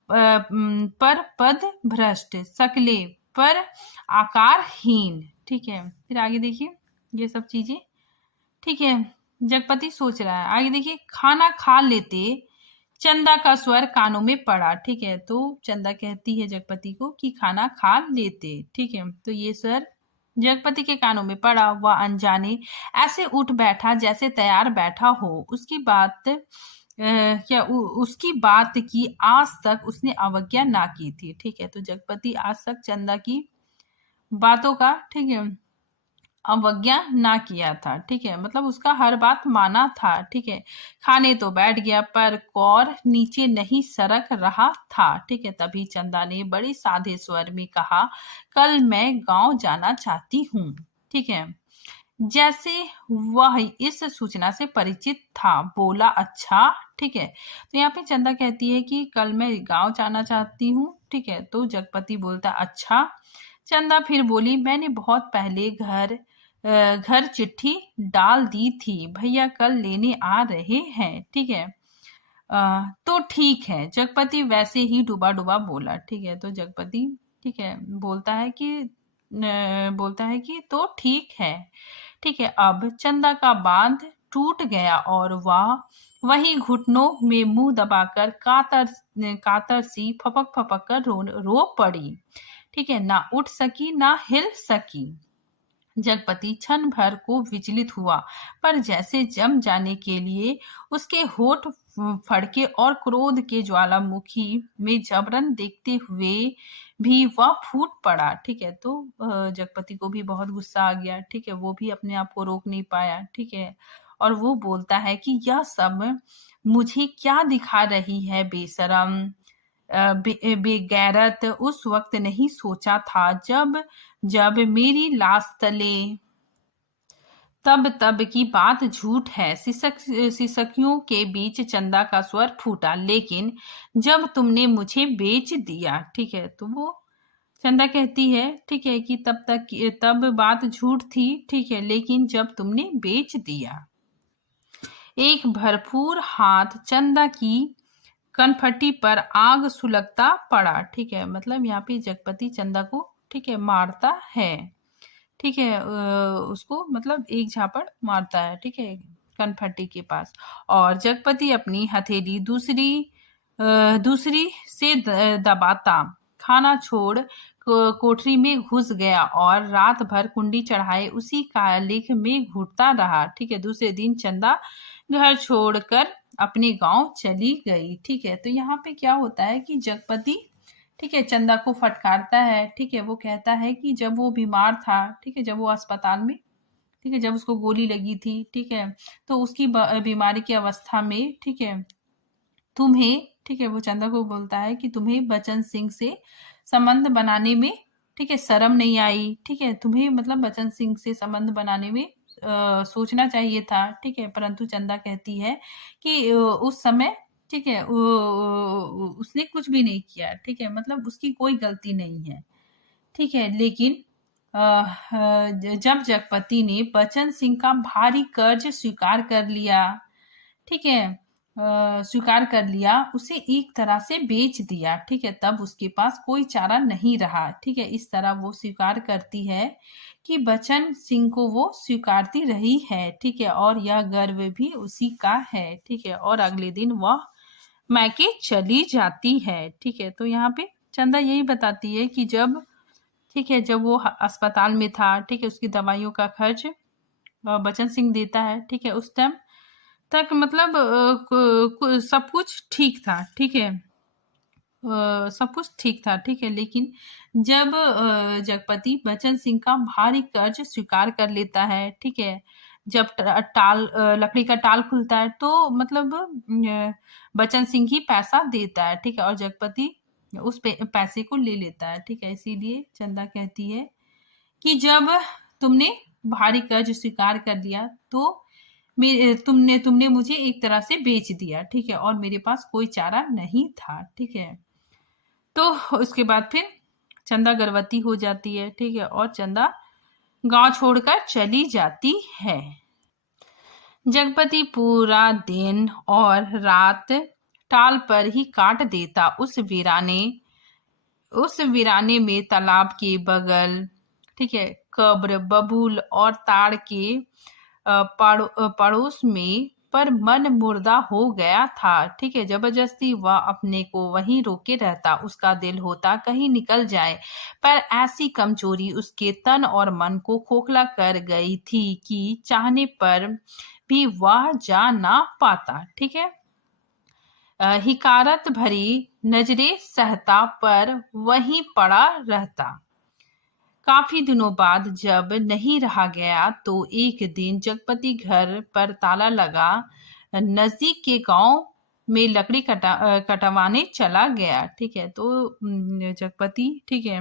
पर पद भ्रष्ट, सकले पर आकारहीन। ठीक है, फिर आगे देखिए ये सब चीजें। ठीक है, जगपति सोच रहा है। आगे देखिए, खाना खा लेते, चंदा का स्वर कानों में पड़ा। ठीक है, तो चंदा कहती है जगपति को कि खाना खा लेते। ठीक है, तो ये स्वर जगपति के कानों में पड़ा। वह अनजाने ऐसे उठ बैठा जैसे तैयार बैठा हो। उसकी बात की आज तक उसने अवज्ञा ना की थी। ठीक है, तो जगपति आज तक चंदा की बातों का, ठीक है, अवज्ञा ना किया था। ठीक है, मतलब उसका हर बात माना था। ठीक है, खाने तो बैठ गया पर कौर नीचे नहीं सरक रहा था। ठीक है, तभी चंदा ने बड़े साधे स्वर में कहा, कल मैं गांव जाना चाहती हूँ। ठीक है, जैसे वह इस सूचना से परिचित था, बोला अच्छा। ठीक है, तो यहाँ पे चंदा कहती है कि कल मैं गांव जाना चाहती हूँ। ठीक है, तो जगपति बोलता अच्छा। चंदा फिर बोली, मैंने बहुत पहले घर चिट्ठी डाल दी थी, भैया कल लेने आ रहे हैं। ठीक है, तो ठीक है। जगपति वैसे ही डूबा डूबा बोला। ठीक है, तो जगपति ठीक है बोलता है कि तो ठीक है। ठीक है, अब चंदा का बांध टूट गया और वह वही घुटनों में मुंह दबाकर कातर सी फपक फपक कर रो पड़ी। ठीक है, ना उठ सकी ना हिल सकी। जगपति क्षण भर को विचलित हुआ, पर जैसे जम जाने के लिए उसके होठ फड़के और क्रोध के ज्वालामुखी में जबरन देखते हुए भी वह फूट पड़ा। ठीक है, तो जगपति को भी बहुत गुस्सा आ गया। ठीक है, वो भी अपने आप को रोक नहीं पाया। ठीक है, और वो बोलता है कि यह सब मुझे क्या दिखा रही है बेशरम, बेगैरत। उस वक्त नहीं सोचा था जब जब मेरी लाश तले तब की बात झूठ है। सिसकियों के बीच चंदा का स्वर फूटा, लेकिन जब तुमने मुझे बेच दिया। ठीक है, तो वो चंदा कहती है ठीक है कि तब बात झूठ थी। ठीक है, लेकिन जब तुमने बेच दिया। एक भरपूर हाथ चंदा की कनफटी पर आग सुलगता पड़ा। ठीक है, मतलब यहाँ पे जगपति चंदा को ठीक है मारता है। ठीक है, उसको मतलब एक झापड़ मारता है। ठीक है, कनफटी के पास, और जगपति अपनी हथेली दूसरी से दबाता खाना छोड़ कोठरी में घुस गया और रात भर कुंडी चढ़ाए उसी कालिख में घुटता रहा। ठीक है, दूसरे दिन चंदा घर छोड़कर अपने गांव चली गई। ठीक है, तो यहाँ पे क्या होता है कि जगपति ठीक है चंदा को फटकारता है। ठीक है, वो कहता है कि जब वो बीमार था, ठीक है, जब वो अस्पताल में, ठीक है, जब उसको गोली लगी थी, ठीक है, तो उसकी बीमारी की अवस्था में, ठीक है, तुम्हें, ठीक है, वो चंदा को बोलता है कि तुम्हें बचन सिंह से संबंध बनाने में, ठीक है, शर्म नहीं आई। ठीक है, तुम्हें मतलब बचन सिंह से संबंध बनाने में सोचना चाहिए था। ठीक है, परंतु चंदा कहती है कि उस समय, ठीक है, उसने कुछ भी नहीं किया। ठीक है, मतलब उसकी कोई गलती नहीं है। ठीक है, लेकिन जब जगपति ने बचन सिंह का भारी कर्ज स्वीकार कर लिया, ठीक है, स्वीकार कर लिया, उसे एक तरह से बेच दिया। ठीक है, तब उसके पास कोई चारा नहीं रहा। ठीक है, इस तरह वो स्वीकार करती है कि बचन सिंह को वो स्वीकारती रही है। ठीक है, और यह गर्व भी उसी का है। ठीक है, और अगले दिन वह मैके चली जाती है। ठीक है, तो यहाँ पे चंदा यही बताती है कि जब, ठीक है, जब वो अस्पताल में था, ठीक है, उसकी दवाइयों का खर्च बचन सिंह देता है। ठीक है, उस टाइम तक मतलब सब कुछ ठीक था। ठीक है, सब कुछ ठीक था। ठीक है, लेकिन जब जगपति बचन सिंह का भारी कर्ज स्वीकार कर लेता है, ठीक है, जब लकड़ी का टाल खुलता है, तो मतलब बचन सिंह ही पैसा देता है। ठीक है, और जगपति उस पैसे को ले लेता है। ठीक है, इसीलिए चंदा कहती है कि जब तुमने भारी कर्ज स्वीकार कर लिया, तो तुमने मुझे एक तरह से बेच दिया। ठीक है, और मेरे पास कोई चारा नहीं था। ठीक है, तो उसके बाद फिर चंदा गर्भवती हो जाती है। ठीक है, और चंदा गांव छोड़कर चली जाती है। जगपति पूरा दिन और रात टाल पर ही काट देता। उस वीराने में तालाब के बगल, ठीक है, कब्र, बबूल और ताड़ के पड़ोस में, पर मन मुर्दा हो गया था। ठीक है, जबरदस्ती वह अपने को वहीं रोके रहता। उसका दिल होता कहीं निकल जाए, पर ऐसी कमजोरी उसके तन और मन को खोखला कर गई थी कि चाहने पर भी वह जा ना पाता। ठीक है, हिकारत भरी नजरे सहता, पर वहीं पड़ा रहता। काफी दिनों बाद जब नहीं रहा गया तो एक दिन जगपति घर पर ताला लगा नजदीक के गांव में लकड़ी कटवाने चला गया। ठीक है, तो जगपति, ठीक है,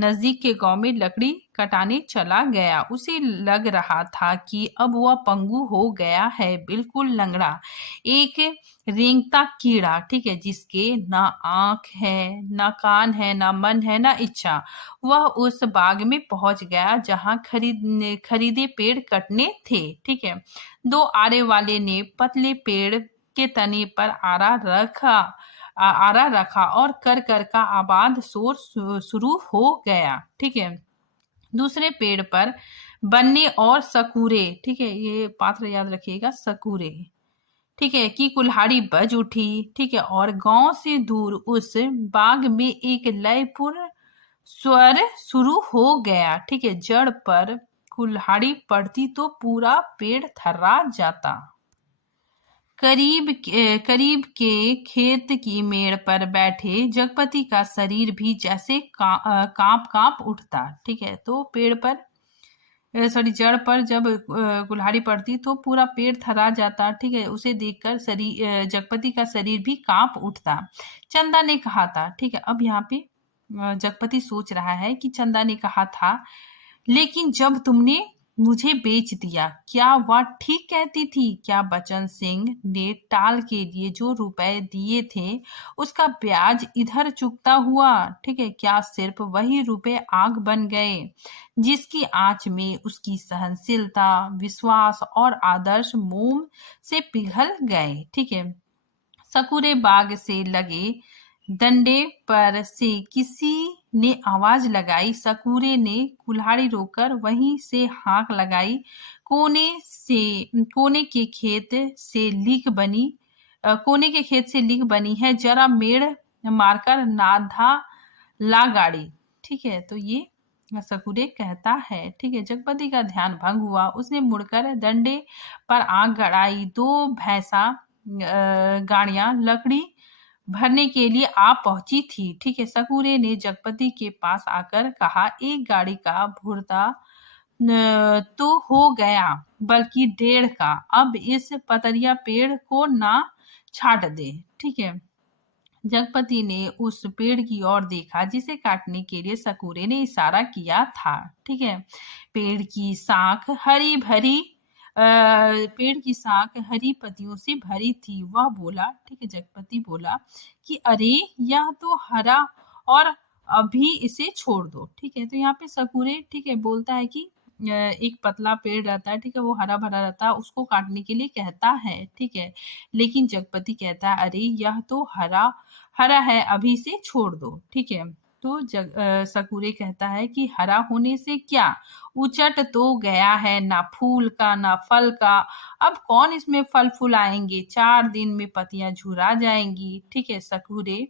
नजदीक के गांव में लकड़ी कटाने चला गया। उसे लग रहा था कि अब वह पंगु हो गया है, बिल्कुल लंगड़ा, एक रेंगता कीड़ा, ठीक है, जिसके ना आंख है, ना कान है, ना मन है, ना इच्छा। वह उस बाग में पहुंच गया जहां खरीदे पेड़ कटने थे। ठीक है, दो आरे वाले ने पतले पेड़ के तने पर आरा रखा और कर कर का आबाद शोर शुरू हो गया। ठीक है, दूसरे पेड़ पर बन्ने और सकूरे, ठीक है, ये पात्र याद रखिएगा, सकूरे, ठीक है, की कुल्हाड़ी बज उठी। ठीक है, और गांव से दूर उस बाग में एक लयपूर्ण स्वर शुरू हो गया। ठीक है, जड़ पर कुल्हाड़ी पड़ती तो पूरा पेड़ थर्रा जाता। करीब के खेत की मेड़ पर बैठे जगपति का शरीर भी जैसे कांप कांप उठता। ठीक है, तो पेड़ पर सॉरी जड़ पर जब कुल्हाड़ी पड़ती तो पूरा पेड़ थर्रा जाता। ठीक है, उसे देखकर जगपति का शरीर भी कांप उठता। चंदा ने कहा था, ठीक है, अब यहाँ पे जगपति सोच रहा है कि चंदा ने कहा था, लेकिन जब तुमने मुझे बेच दिया, क्या वह ठीक कहती थी? क्या बचन सिंह ने टाल के लिए जो रुपए दिए थे उसका ब्याज इधर चुकता हुआ? ठीक है, क्या सिर्फ वही रुपए आग बन गए जिसकी आंच में उसकी सहनशीलता, विश्वास और आदर्श मोम से पिघल गए? ठीक है, सकूरे बाग से लगे डंडे पर से किसी ने आवाज लगाई। सकूरे ने कुल्हाड़ी रोककर वहीं से हाँक लगाई। कोने के खेत से लीक बनी है, जरा मेड़ मारकर नाधा ला गाड़ी। ठीक है, तो ये सकूरे कहता है। ठीक है, जगपति का ध्यान भंग हुआ। उसने मुड़कर डंडे पर आंख गड़ाई। दो भैंसा गाड़ियां लकड़ी भरने के लिए आ पहुंची थी। ठीक है, सकूरे ने जगपति के पास आकर कहा, एक गाड़ी का भुर्ता तो हो गया, बल्कि 1.5 का। अब इस पतरिया पेड़ को ना छाट दे। ठीक है, जगपति ने उस पेड़ की ओर देखा जिसे काटने के लिए सकूरे ने इशारा किया था। ठीक है, पेड़ की शाख हरी भरी पेड़ की शाख हरी पत्तियों से भरी थी। वह बोला, ठीक है, जगपति बोला कि अरे यह तो हरा, और अभी इसे छोड़ दो। ठीक है, तो यहाँ पे सकूरे, ठीक है, बोलता है कि एक पतला पेड़ रहता है, ठीक है, वो हरा भरा रहता है, उसको काटने के लिए कहता है। ठीक है, लेकिन जगपति कहता है, अरे यह तो हरा हरा है, अभी से छोड़ दो। ठीक है, तो सकूरे कहता है कि हरा होने से क्या, उचट तो गया है, ना फूल का ना फल का, अब कौन इसमें फल फूल आएंगे, 4 दिन में पत्तियां झुरा जाएंगी। ठीक है, सकूरे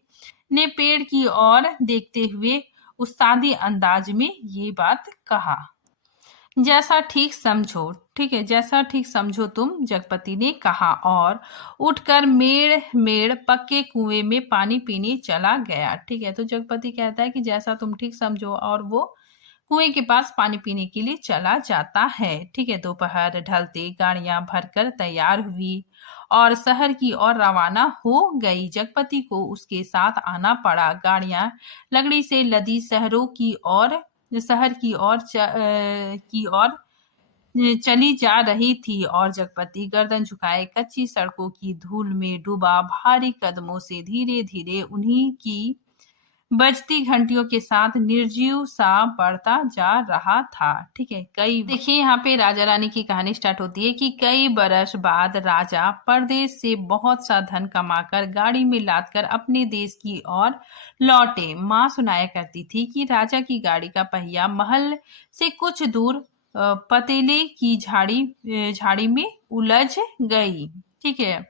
ने पेड़ की ओर देखते हुए उस्तादी अंदाज में ये बात कहा। जैसा ठीक समझो, ठीक है, जैसा ठीक समझो तुम, जगपति ने कहा, और उठकर मेड़ पक्के कुएं में पानी पीने चला गया। ठीक है, तो जगपति कहता है कि जैसा तुम ठीक समझो, और वो कुएं के पास पानी पीने के लिए चला जाता है। ठीक है, दोपहर ढलते गाड़ियां भरकर तैयार हुई और शहर की ओर रवाना हो गई। जगपति को उसके साथ आना पड़ा। गाड़ियां लकड़ी से लदी शहर की ओर चली जा रही थी और जगपति गर्दन झुकाए कच्ची सड़कों की धूल में डूबा भारी कदमों से धीरे धीरे उन्हीं की बजती घंटियों के साथ निर्जीव सा बढ़ता जा रहा था। ठीक है, देखिए यहाँ पे राजा रानी की कहानी स्टार्ट होती है कि कई बरस बाद राजा परदेश से बहुत सा धन कमाकर गाड़ी में लादकर अपने देश की ओर लौटे। माँ सुनाया करती थी कि राजा की गाड़ी का पहिया महल से कुछ दूर पतेले की झाड़ी में उलझ गई। ठीक है,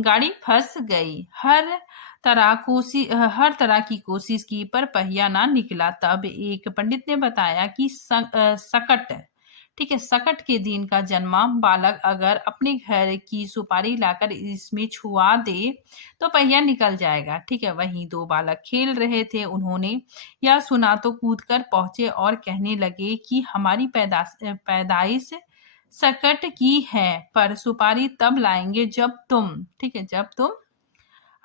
गाड़ी फंस गई। हर तरह की कोशिश की पर पहिया ना निकला। तब एक पंडित ने बताया कि सकट, ठीक है, सकट के दिन का जन्मा बालक अगर अपने घर की सुपारी लाकर इसमें छुआ दे तो पहिया निकल जाएगा। ठीक है, वहीं दो बालक खेल रहे थे, उन्होंने यह सुना तो कूदकर पहुंचे और कहने लगे कि हमारी पैदाइश सकट की है, पर सुपारी तब लाएंगे जब तुम, ठीक है, जब तुम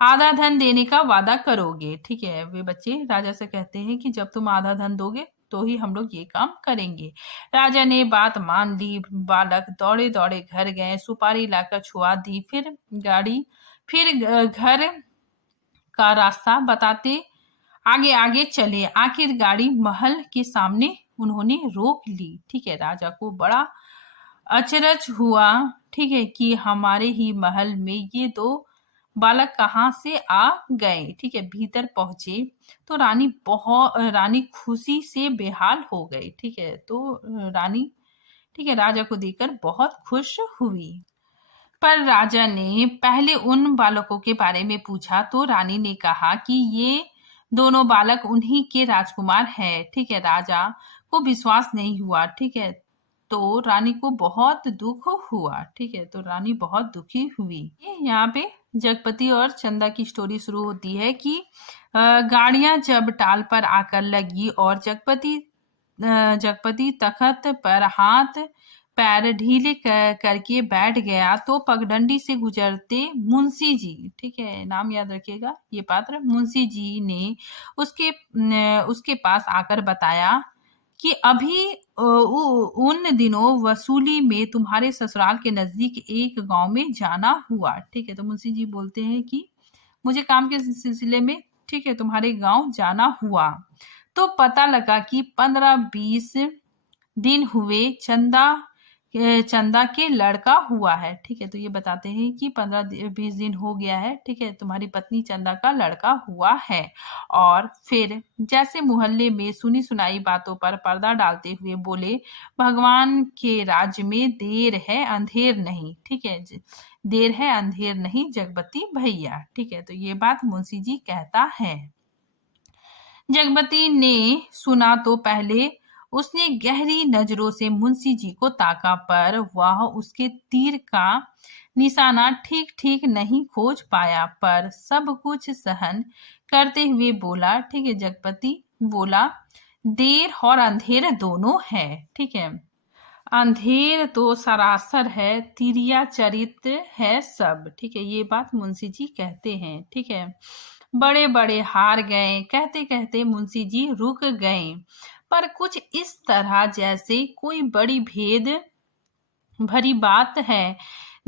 आधा धन देने का वादा करोगे। ठीक है, वे बच्चे राजा से कहते हैं कि जब तुम आधा धन दोगे तो ही हम लोग ये काम करेंगे। राजा ने बात मान ली। बालक दौड़े दौड़े घर गए, सुपारी लाकर छुआ दी, फिर घर का रास्ता बताते आगे आगे चले। आखिर गाड़ी महल के सामने उन्होंने रोक ली। ठीक है, राजा को बड़ा अचरज हुआ, ठीक है, कि हमारे ही महल में ये दो बालक कहाँ से आ गए। ठीक है, भीतर पहुंचे तो रानी खुशी से बेहाल हो गई। ठीक है, तो रानी, ठीक है, राजा को देखकर बहुत खुश हुई। पर राजा ने पहले उन बालकों के बारे में पूछा तो रानी ने कहा कि ये दोनों बालक उन्हीं के राजकुमार हैं। ठीक है, राजा को विश्वास नहीं हुआ। ठीक है, तो रानी को बहुत दुख हुआ। ठीक है, तो रानी बहुत दुखी हुई। यहाँ पे जगपति और चंदा की स्टोरी शुरू होती है कि गाड़ियां जब टाल पर आकर लगी और जगपति तख्त पर हाथ पैर ढीले करके बैठ गया तो पगडंडी से गुजरते मुंशी जी, ठीक है, नाम याद रखिएगा ये पात्र, मुंशी जी ने उसके पास आकर बताया कि अभी उन दिनों वसूली में तुम्हारे ससुराल के नजदीक एक गांव में जाना हुआ। ठीक है, तो मुंशी जी बोलते हैं कि मुझे काम के सिलसिले में, ठीक है, तुम्हारे गांव जाना हुआ तो पता लगा कि 15-20 दिन हुए चंदा के लड़का हुआ है। ठीक है, तो ये बताते हैं कि 15-20 दिन हो गया है। ठीक है, तुम्हारी पत्नी चंदा का लड़का हुआ है। और फिर जैसे मोहल्ले में सुनी सुनाई बातों पर पर्दा डालते हुए बोले, भगवान के राज्य में देर है अंधेर नहीं। ठीक है, देर है अंधेर नहीं जगपति भैया। ठीक है, तो ये बात मुंशी जी कहता है। जगपति ने सुना तो पहले उसने गहरी नजरों से मुंशी जी को ताका, पर वह उसके तीर का निशाना ठीक ठीक नहीं खोज पाया, पर सब कुछ सहन करते हुए बोला। ठीक है, जगपति बोला, देर और अंधेर दोनों है। ठीक है, अंधेर तो सरासर है, तिरिया चरित्र है सब। ठीक है, ये बात मुंशी जी कहते हैं। ठीक है, बड़े बड़े हार गए, कहते कहते मुंशी जी रुक गए, पर कुछ इस तरह जैसे कोई बड़ी भेद भरी बात है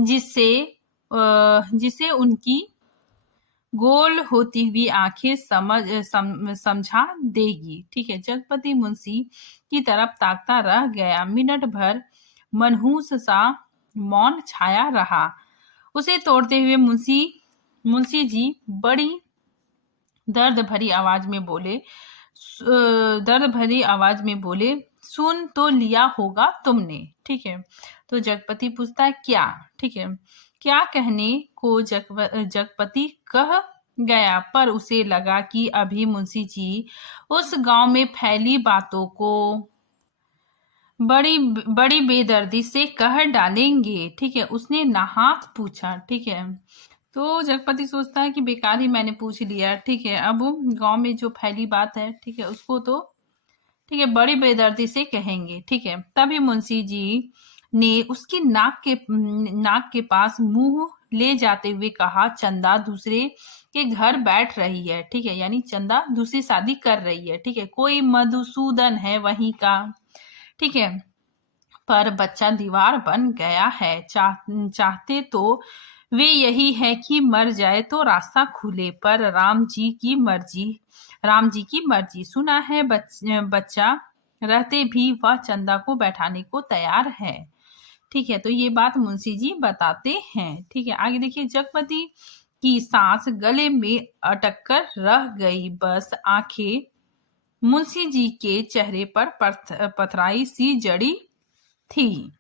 जिसे उनकी गोल होती हुई आंखें समझा देगी। ठीक है, जगपति मुंशी की तरफ ताकता रह गया। मिनट भर मनहूस सा मौन छाया रहा। उसे तोड़ते हुए मुंशी जी बड़ी दर्द भरी आवाज में बोले, सुन तो लिया होगा तुमने। ठीक है, तो जगपति पूछता है क्या। ठीक है, क्या कहने को जगपति कह गया, पर उसे लगा कि अभी मुंशी जी उस गांव में फैली बातों को बड़ी बड़ी बेदर्दी से कह डालेंगे। ठीक है, उसने नाहक पूछा। ठीक है, तो जगपति सोचता है कि बेकार ही मैंने पूछ लिया। ठीक है, अब गांव में जो फैली बात है, ठीक है, उसको तो, ठीक है, बड़ी बेदर्दी से कहेंगे। ठीक है, तभी मुंशी जी ने उसकी नाक के पास मुंह ले जाते हुए कहा, चंदा दूसरे के घर बैठ रही है। ठीक है, यानी चंदा दूसरी शादी कर रही है। ठीक है, कोई मधुसूदन है वहीं का। ठीक है, पर बच्चा दीवार बन गया है। चाहते तो वे यही है कि मर जाए तो रास्ता खुले, पर राम जी की मर्जी। सुना है बच्चा रहते भी वह चंदा को बैठाने को तैयार है। ठीक है, तो ये बात मुंशी जी बताते हैं। ठीक है, आगे देखिए, जगपति की सांस गले में अटक कर रह गई, बस आंखें मुंशी जी के चेहरे पर पथराई सी जड़ी थी।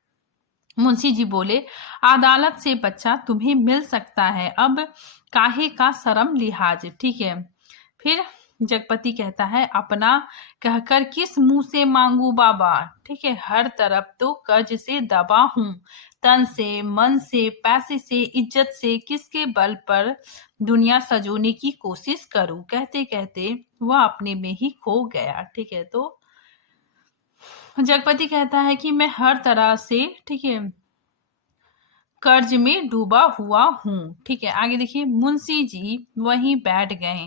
मुंशी जी बोले, अदालत से बच्चा तुम्हें मिल सकता है, अब काहे का शर्म लिहाज। ठीक है, फिर जगपति कहता है अपना कहकर किस मुंह से मांगू बाबा, ठीक है, हर तरफ तो कर्ज से दबा हूँ, तन से, मन से, पैसे से, इज्जत से, किसके बल पर दुनिया सजोने की कोशिश करूं। कहते कहते वह अपने में ही खो गया। ठीक है, तो जगपति कहता है कि मैं हर तरह से, ठीक है, कर्ज में डूबा हुआ हूँ। ठीक है, आगे देखिए, मुंशी जी वहीं बैठ गए।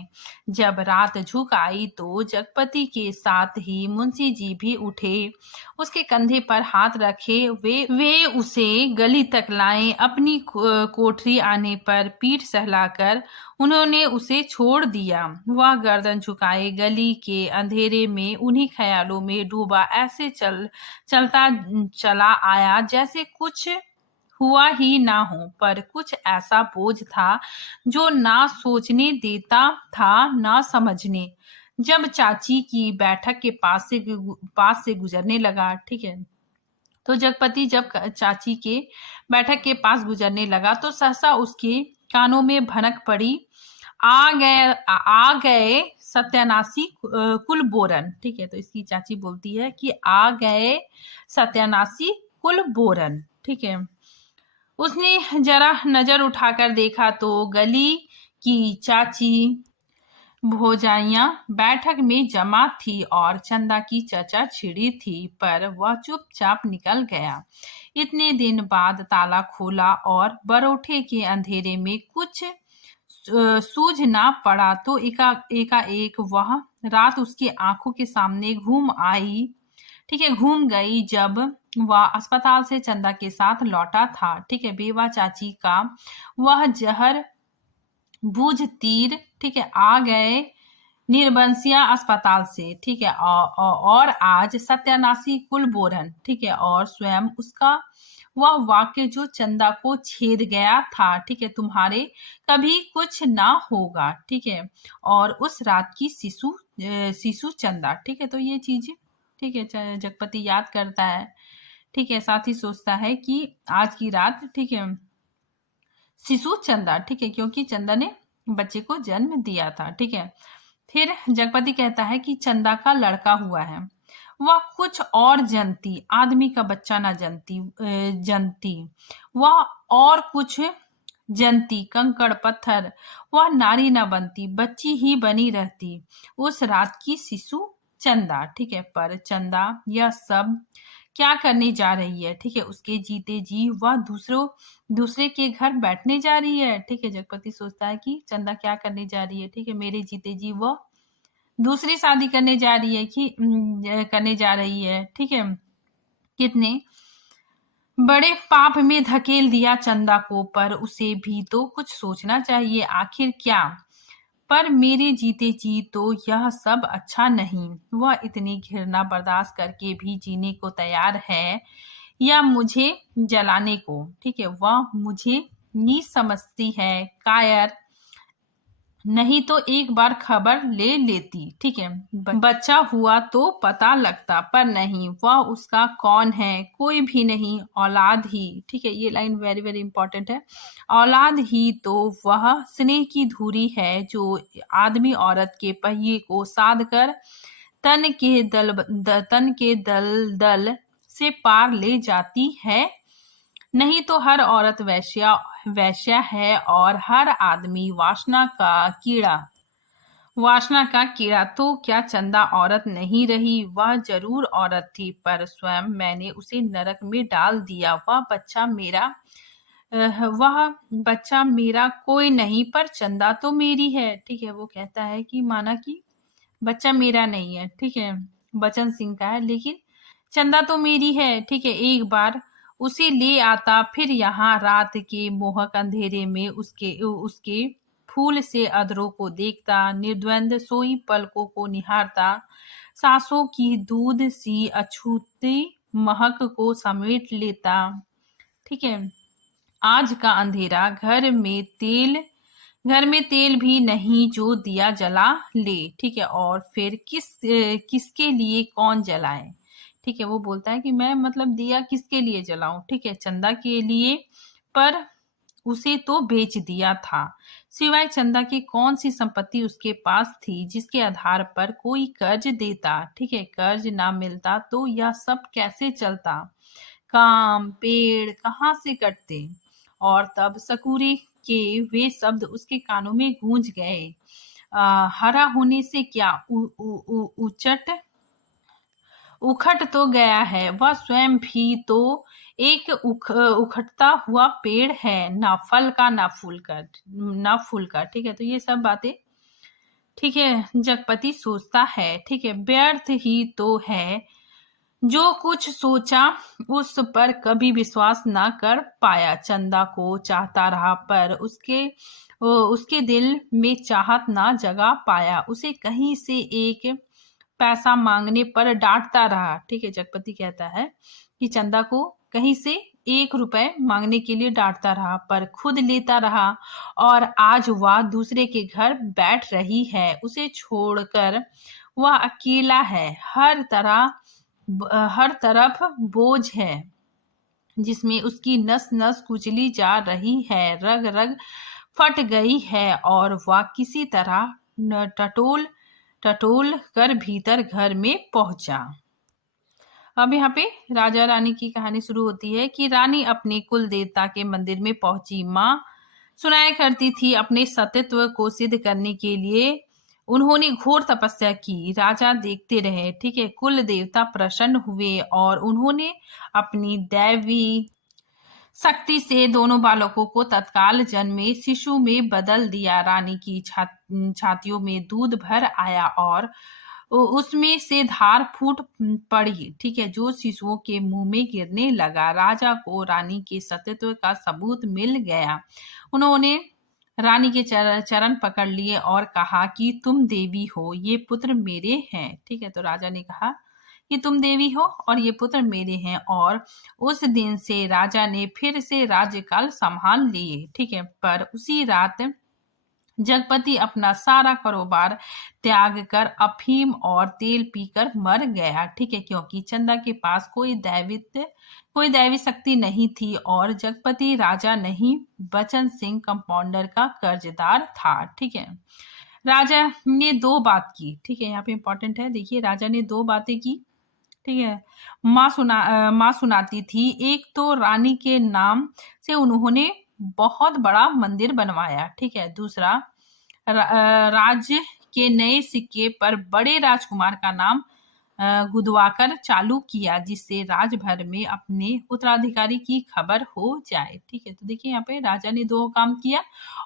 जब रात झुक आई तो जगपति के साथ ही मुंशी जी भी उठे, उसके कंधे पर हाथ रखे वे उसे गली तक लाए। अपनी कोठरी आने पर पीठ सहलाकर उन्होंने उसे छोड़ दिया। वह गर्दन झुकाए गली के अंधेरे में उन्हीं ख्यालों में डूबा ऐसे चलता चला आया जैसे कुछ हुआ ही ना हो, पर कुछ ऐसा बोझ था जो ना सोचने देता था ना समझने। जब चाची की बैठक के पास से गुजरने लगा, ठीक है, तो जगपति जब चाची के बैठक के पास गुजरने लगा तो सहसा उसके कानों में भनक पड़ी, आ गए सत्यानाशी कुलबोरन। ठीक है, तो इसकी चाची बोलती है कि आ गए सत्यानाशी कुलबोरन। ठीक है, उसने जरा नजर उठाकर देखा तो गली की चाची भौजाइयां बैठक में जमा थी और चंदा की चर्चा छिड़ी थी, पर वह चुपचाप निकल गया। इतने दिन बाद ताला खोला और बरोठे के अंधेरे में कुछ सूझ ना पड़ा तो एकाएक वह रात उसकी आंखों के सामने घूम आई। ठीक है, घूम गई जब वह अस्पताल से चंदा के साथ लौटा था। ठीक है, बेवा चाची का वह जहर बूझ तीर, ठीक है, आ गए निर्बंसिया अस्पताल से। ठीक है, और आज सत्यानाशी कुलबोरन। ठीक है, और स्वयं उसका वह वाक्य जो चंदा को छेद गया था। ठीक है, तुम्हारे कभी कुछ ना होगा। ठीक है, और उस रात की शिशु चंदा। ठीक है, तो ये चीजें, ठीक है, जगपति याद करता है। ठीक है, साथ ही सोचता है कि आज की रात, ठीक है, शिशु चंदा, ठीक है, क्योंकि चंदा ने बच्चे को जन्म दिया था। ठीक है, फिर जगपति कहता है कि चंदा का लड़का हुआ है। वह कुछ और जनती, आदमी का बच्चा ना जनती, वह और कुछ जनती, कंकड़ पत्थर, वह नारी ना बनती, बच्ची ही बनी रहती, उस रात की शिशु चंदा। ठीक है, पर चंदा यह सब क्या करने जा रही है। ठीक है, उसके जीते जी वह दूसरे के घर बैठने जा रही है। ठीक है, जगपति सोचता है कि चंदा क्या करने जा रही है। ठीक है, मेरे जीते जी वह दूसरी शादी करने जा रही है करने जा रही है। ठीक है, कितने बड़े पाप में धकेल दिया चंदा को, पर उसे भी तो कुछ सोचना चाहिए, आखिर क्या। पर मेरे जीते जी तो यह सब अच्छा नहीं। वह इतनी घृणा बर्दाश्त करके भी जीने को तैयार है या मुझे जलाने को। ठीक है, वह मुझे नीच समझती है, कायर, नहीं तो एक बार खबर ले लेती। ठीक है, बच्चा हुआ तो पता लगता, पर नहीं, वह उसका कौन है, कोई भी नहीं, औलाद ही। ठीक है, ये लाइन वेरी वेरी इंपॉर्टेंट है। औलाद ही तो वह स्नेह की धुरी है जो आदमी औरत के पहिए को साध कर तन के दल से पार ले जाती है। नहीं तो हर औरत वैश्या है और हर आदमी वासना का कीड़ा। तो क्या चंदा औरत नहीं रही? वह जरूर औरत थी, पर स्वयं मैंने उसे नरक में डाल दिया। वह बच्चा मेरा कोई नहीं, पर चंदा तो मेरी है। ठीक है, वो कहता है कि माना कि बच्चा मेरा नहीं है, ठीक है, बचन सिंह का है, लेकिन चंदा तो मेरी है। ठीक है, एक बार उसे ले आता, फिर यहाँ रात के मोहक अंधेरे में उसके फूल से अधरों को देखता, निर्द्वंद सोई पलकों को निहारता, सांसों की दूध सी अछूती महक को समेट लेता। ठीक है, आज का अंधेरा, घर में तेल भी नहीं जो दिया जला ले। ठीक है, और फिर किसके लिए कौन जलाए। ठीक है, वो बोलता है कि मैं मतलब दिया किसके लिए जलाऊं। ठीक है, चंदा के लिए, पर उसे तो बेच दिया था। सिवाय चंदा की कौन सी संपत्ति उसके पास थी जिसके आधार पर कोई कर्ज देता। ठीक है, कर्ज ना मिलता तो यह सब कैसे चलता। काम पेड़ कहाँ से कटते। और तब सकूरी के वे शब्द उसके कानों में गूंज गए। हरा होने से क्या उखड़ तो गया है, वह स्वयं भी तो एक उखड़ता हुआ पेड़ है, ना फल का ना फूल का, ना फूल का। ठीक है, तो ये सब बातें, ठीक है, जगपति सोचता है। ठीक है, व्यर्थ ही तो है जो कुछ सोचा उस पर कभी विश्वास ना कर पाया। चंदा को चाहता रहा पर उसके दिल में चाहत ना जगा पाया। उसे कहीं से एक पैसा मांगने पर डांटता रहा। ठीक है, जगपति कहता है कि चंदा को कहीं से 1 रुपए मांगने के लिए डांटता रहा पर खुद लेता रहा। और आज वह दूसरे के घर बैठ रही है, उसे छोड़कर वह अकेला है। हर तरफ बोझ है जिसमें उसकी नस नस कुचली जा रही है, रग रग फट गई है और वह किसी तरह टटोल टटोल कर भीतर घर में पहुंचा। अब यहाँ पे राजा रानी की कहानी शुरू होती है कि रानी अपने कुल देवता के मंदिर में पहुंची। माँ सुनाया करती थी अपने सत्यत्व को सिद्ध करने के लिए उन्होंने घोर तपस्या की। राजा देखते रहे। ठीक है, कुल देवता प्रसन्न हुए और उन्होंने अपनी दैवी शक्ति से दोनों बालकों को तत्काल जन्मे शिशु में बदल दिया। रानी की छातियों में दूध भर आया और उसमें से धार फूट पड़ी। ठीक है, जो शिशुओं के मुंह में गिरने लगा। राजा को रानी के सत्यत्व का सबूत मिल गया। उन्होंने रानी के चरण पकड़ लिए और कहा कि तुम देवी हो, ये पुत्र मेरे हैं। ठीक है, तो राजा ने कहा कि तुम देवी हो और ये पुत्र मेरे हैं। और उस दिन से राजा ने फिर से राज्यकाल संभाल लिए। ठीक है, पर उसी रात जगपति अपना सारा कारोबार त्याग कर अफीम और तेल पीकर मर गया। ठीक है, क्योंकि चंदा के पास कोई दैवी शक्ति नहीं थी और जगपति राजा नहीं बचन सिंह कंपाउंडर का कर्जदार था। ठीक है, राजा ने 2 बात की। ठीक है, यहाँ पे इंपॉर्टेंट है, देखिए राजा ने 2 बातें की। ठीक है, माँ सुनाती थी। एक तो रानी के नाम से उन्होंने बहुत बड़ा मंदिर बनवाया। ठीक है, दूसरा राज्य के नए सिक्के पर बड़े राजकुमार का नाम गुदवाकर चालू किया जिससे राजभर में अपने उत्तराधिकारी की खबर हो जाए। ठीक है, तो देखिए यहाँ पे राजा ने 2 काम किया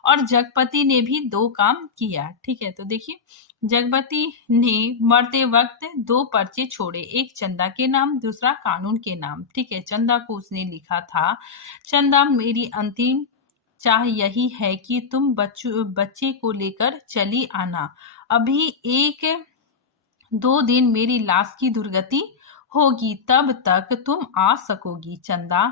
और जगपति ने भी 2 काम किया। ठीक है, तो देखिए जगपति ने मरते वक्त 2 पर्चे छोड़े, एक चंदा के नाम, दूसरा कानून के नाम। ठीक है, चंदा को उसने लिखा था, चंदा मेरी अंतिम चाह यही है कि तुम बच्चे को लेकर चली आना। अभी 1-2 दिन मेरी लाश की दुर्गति होगी, तब तक तुम आ सकोगी। चंदा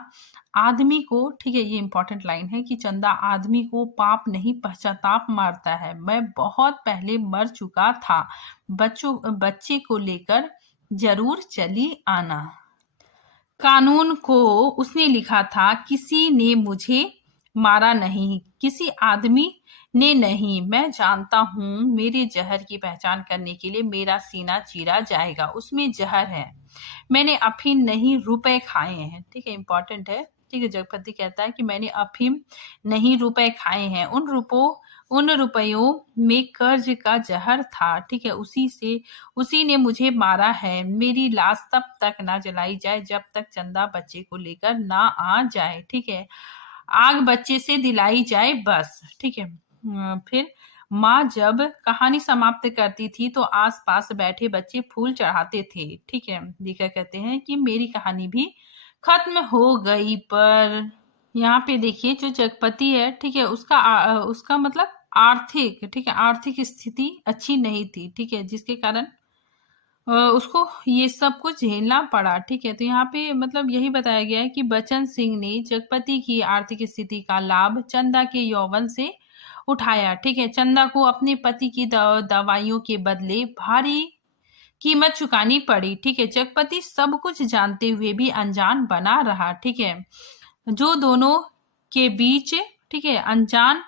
आदमी को, ठीक है, ये इंपॉर्टेंट लाइन है कि चंदा आदमी को पाप नहीं पश्चाताप मारता है। मैं बहुत पहले मर चुका था। बच्चे को लेकर जरूर चली आना। कानून को उसने लिखा था, किसी ने मुझे मारा नहीं, किसी आदमी ने नहीं। मैं जानता हूँ मेरे जहर की पहचान करने के लिए मेरा सीना चीरा जाएगा, उसमें जहर है। मैंने अफीम नहीं रुपए खाए हैं। ठीक है, इंपॉर्टेंट है। ठीक है, जगपति कहता है कि मैंने अफीम नहीं रुपए खाए हैं। उन रुपयों में कर्ज का जहर था। ठीक है, उसी ने मुझे मारा है। मेरी लाश तब तक ना जलाई जाए जब तक चंदा बच्चे को लेकर ना आ जाए। ठीक है, आग बच्चे से दिलाई जाए बस। ठीक है, फिर माँ जब कहानी समाप्त करती थी तो आसपास बैठे बच्चे फूल चढ़ाते थे। ठीक है, देखा कहते हैं कि मेरी कहानी भी खत्म हो गई। पर यहाँ पे देखिए जो जगपति है, ठीक है, उसका मतलब आर्थिक, ठीक है, आर्थिक स्थिति अच्छी नहीं थी। ठीक है, जिसके कारण उसको ये सब कुछ झेलना पड़ा। ठीक है, तो यहाँ पे मतलब यही बताया गया है कि बचन सिंह ने जगपति की आर्थिक स्थिति का लाभ चंदा के यौवन से उठाया। ठीक है, चंदा को अपने पति की दवाइयों के बदले भारी कीमत चुकानी पड़ी। ठीक है, जगपति सब कुछ जानते हुए भी अनजान बना रहा। ठीक है, जो दोनों के बीच ठीक है, अनजान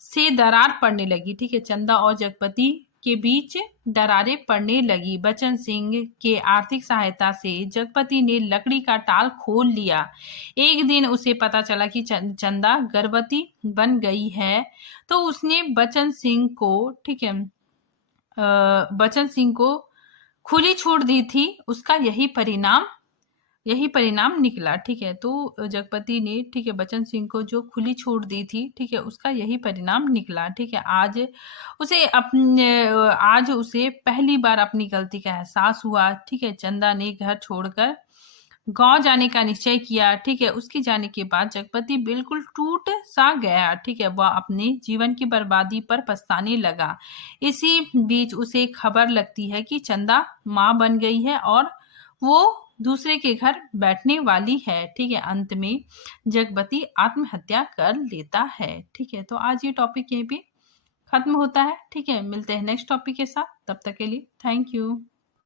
से दरार पड़ने लगी। ठीक है, चंदा और जगपति के बीच दरारें पड़ने लगी। बचन सिंह के आर्थिक सहायता से जगपति ने लकड़ी का टाल खोल लिया। एक दिन उसे पता चला कि चंदा गर्भवती बन गई है, तो उसने बचन सिंह को, ठीक है, बचन सिंह को खुली छूट दी थी। उसका यही परिणाम निकला। ठीक है, तो जगपति ने, ठीक है, बचन सिंह को जो खुली छूट दी थी, ठीक है, उसका यही परिणाम निकला। ठीक है, आज उसे पहली बार अपनी गलती का एहसास हुआ। ठीक है, चंदा ने घर छोड़कर गांव जाने का निश्चय किया। ठीक है, उसके जाने के बाद जगपति बिल्कुल टूट सा गया। ठीक है, वह अपने जीवन की बर्बादी पर पछताने लगा। इसी बीच उसे खबर लगती है कि चंदा मां बन गई है और वो दूसरे के घर बैठने वाली है। ठीक है, अंत में जगपति आत्महत्या कर लेता है। ठीक है, तो आज ये टॉपिक यहीं पे खत्म होता है। ठीक है, मिलते हैं नेक्स्ट टॉपिक के साथ, तब तक के लिए थैंक यू।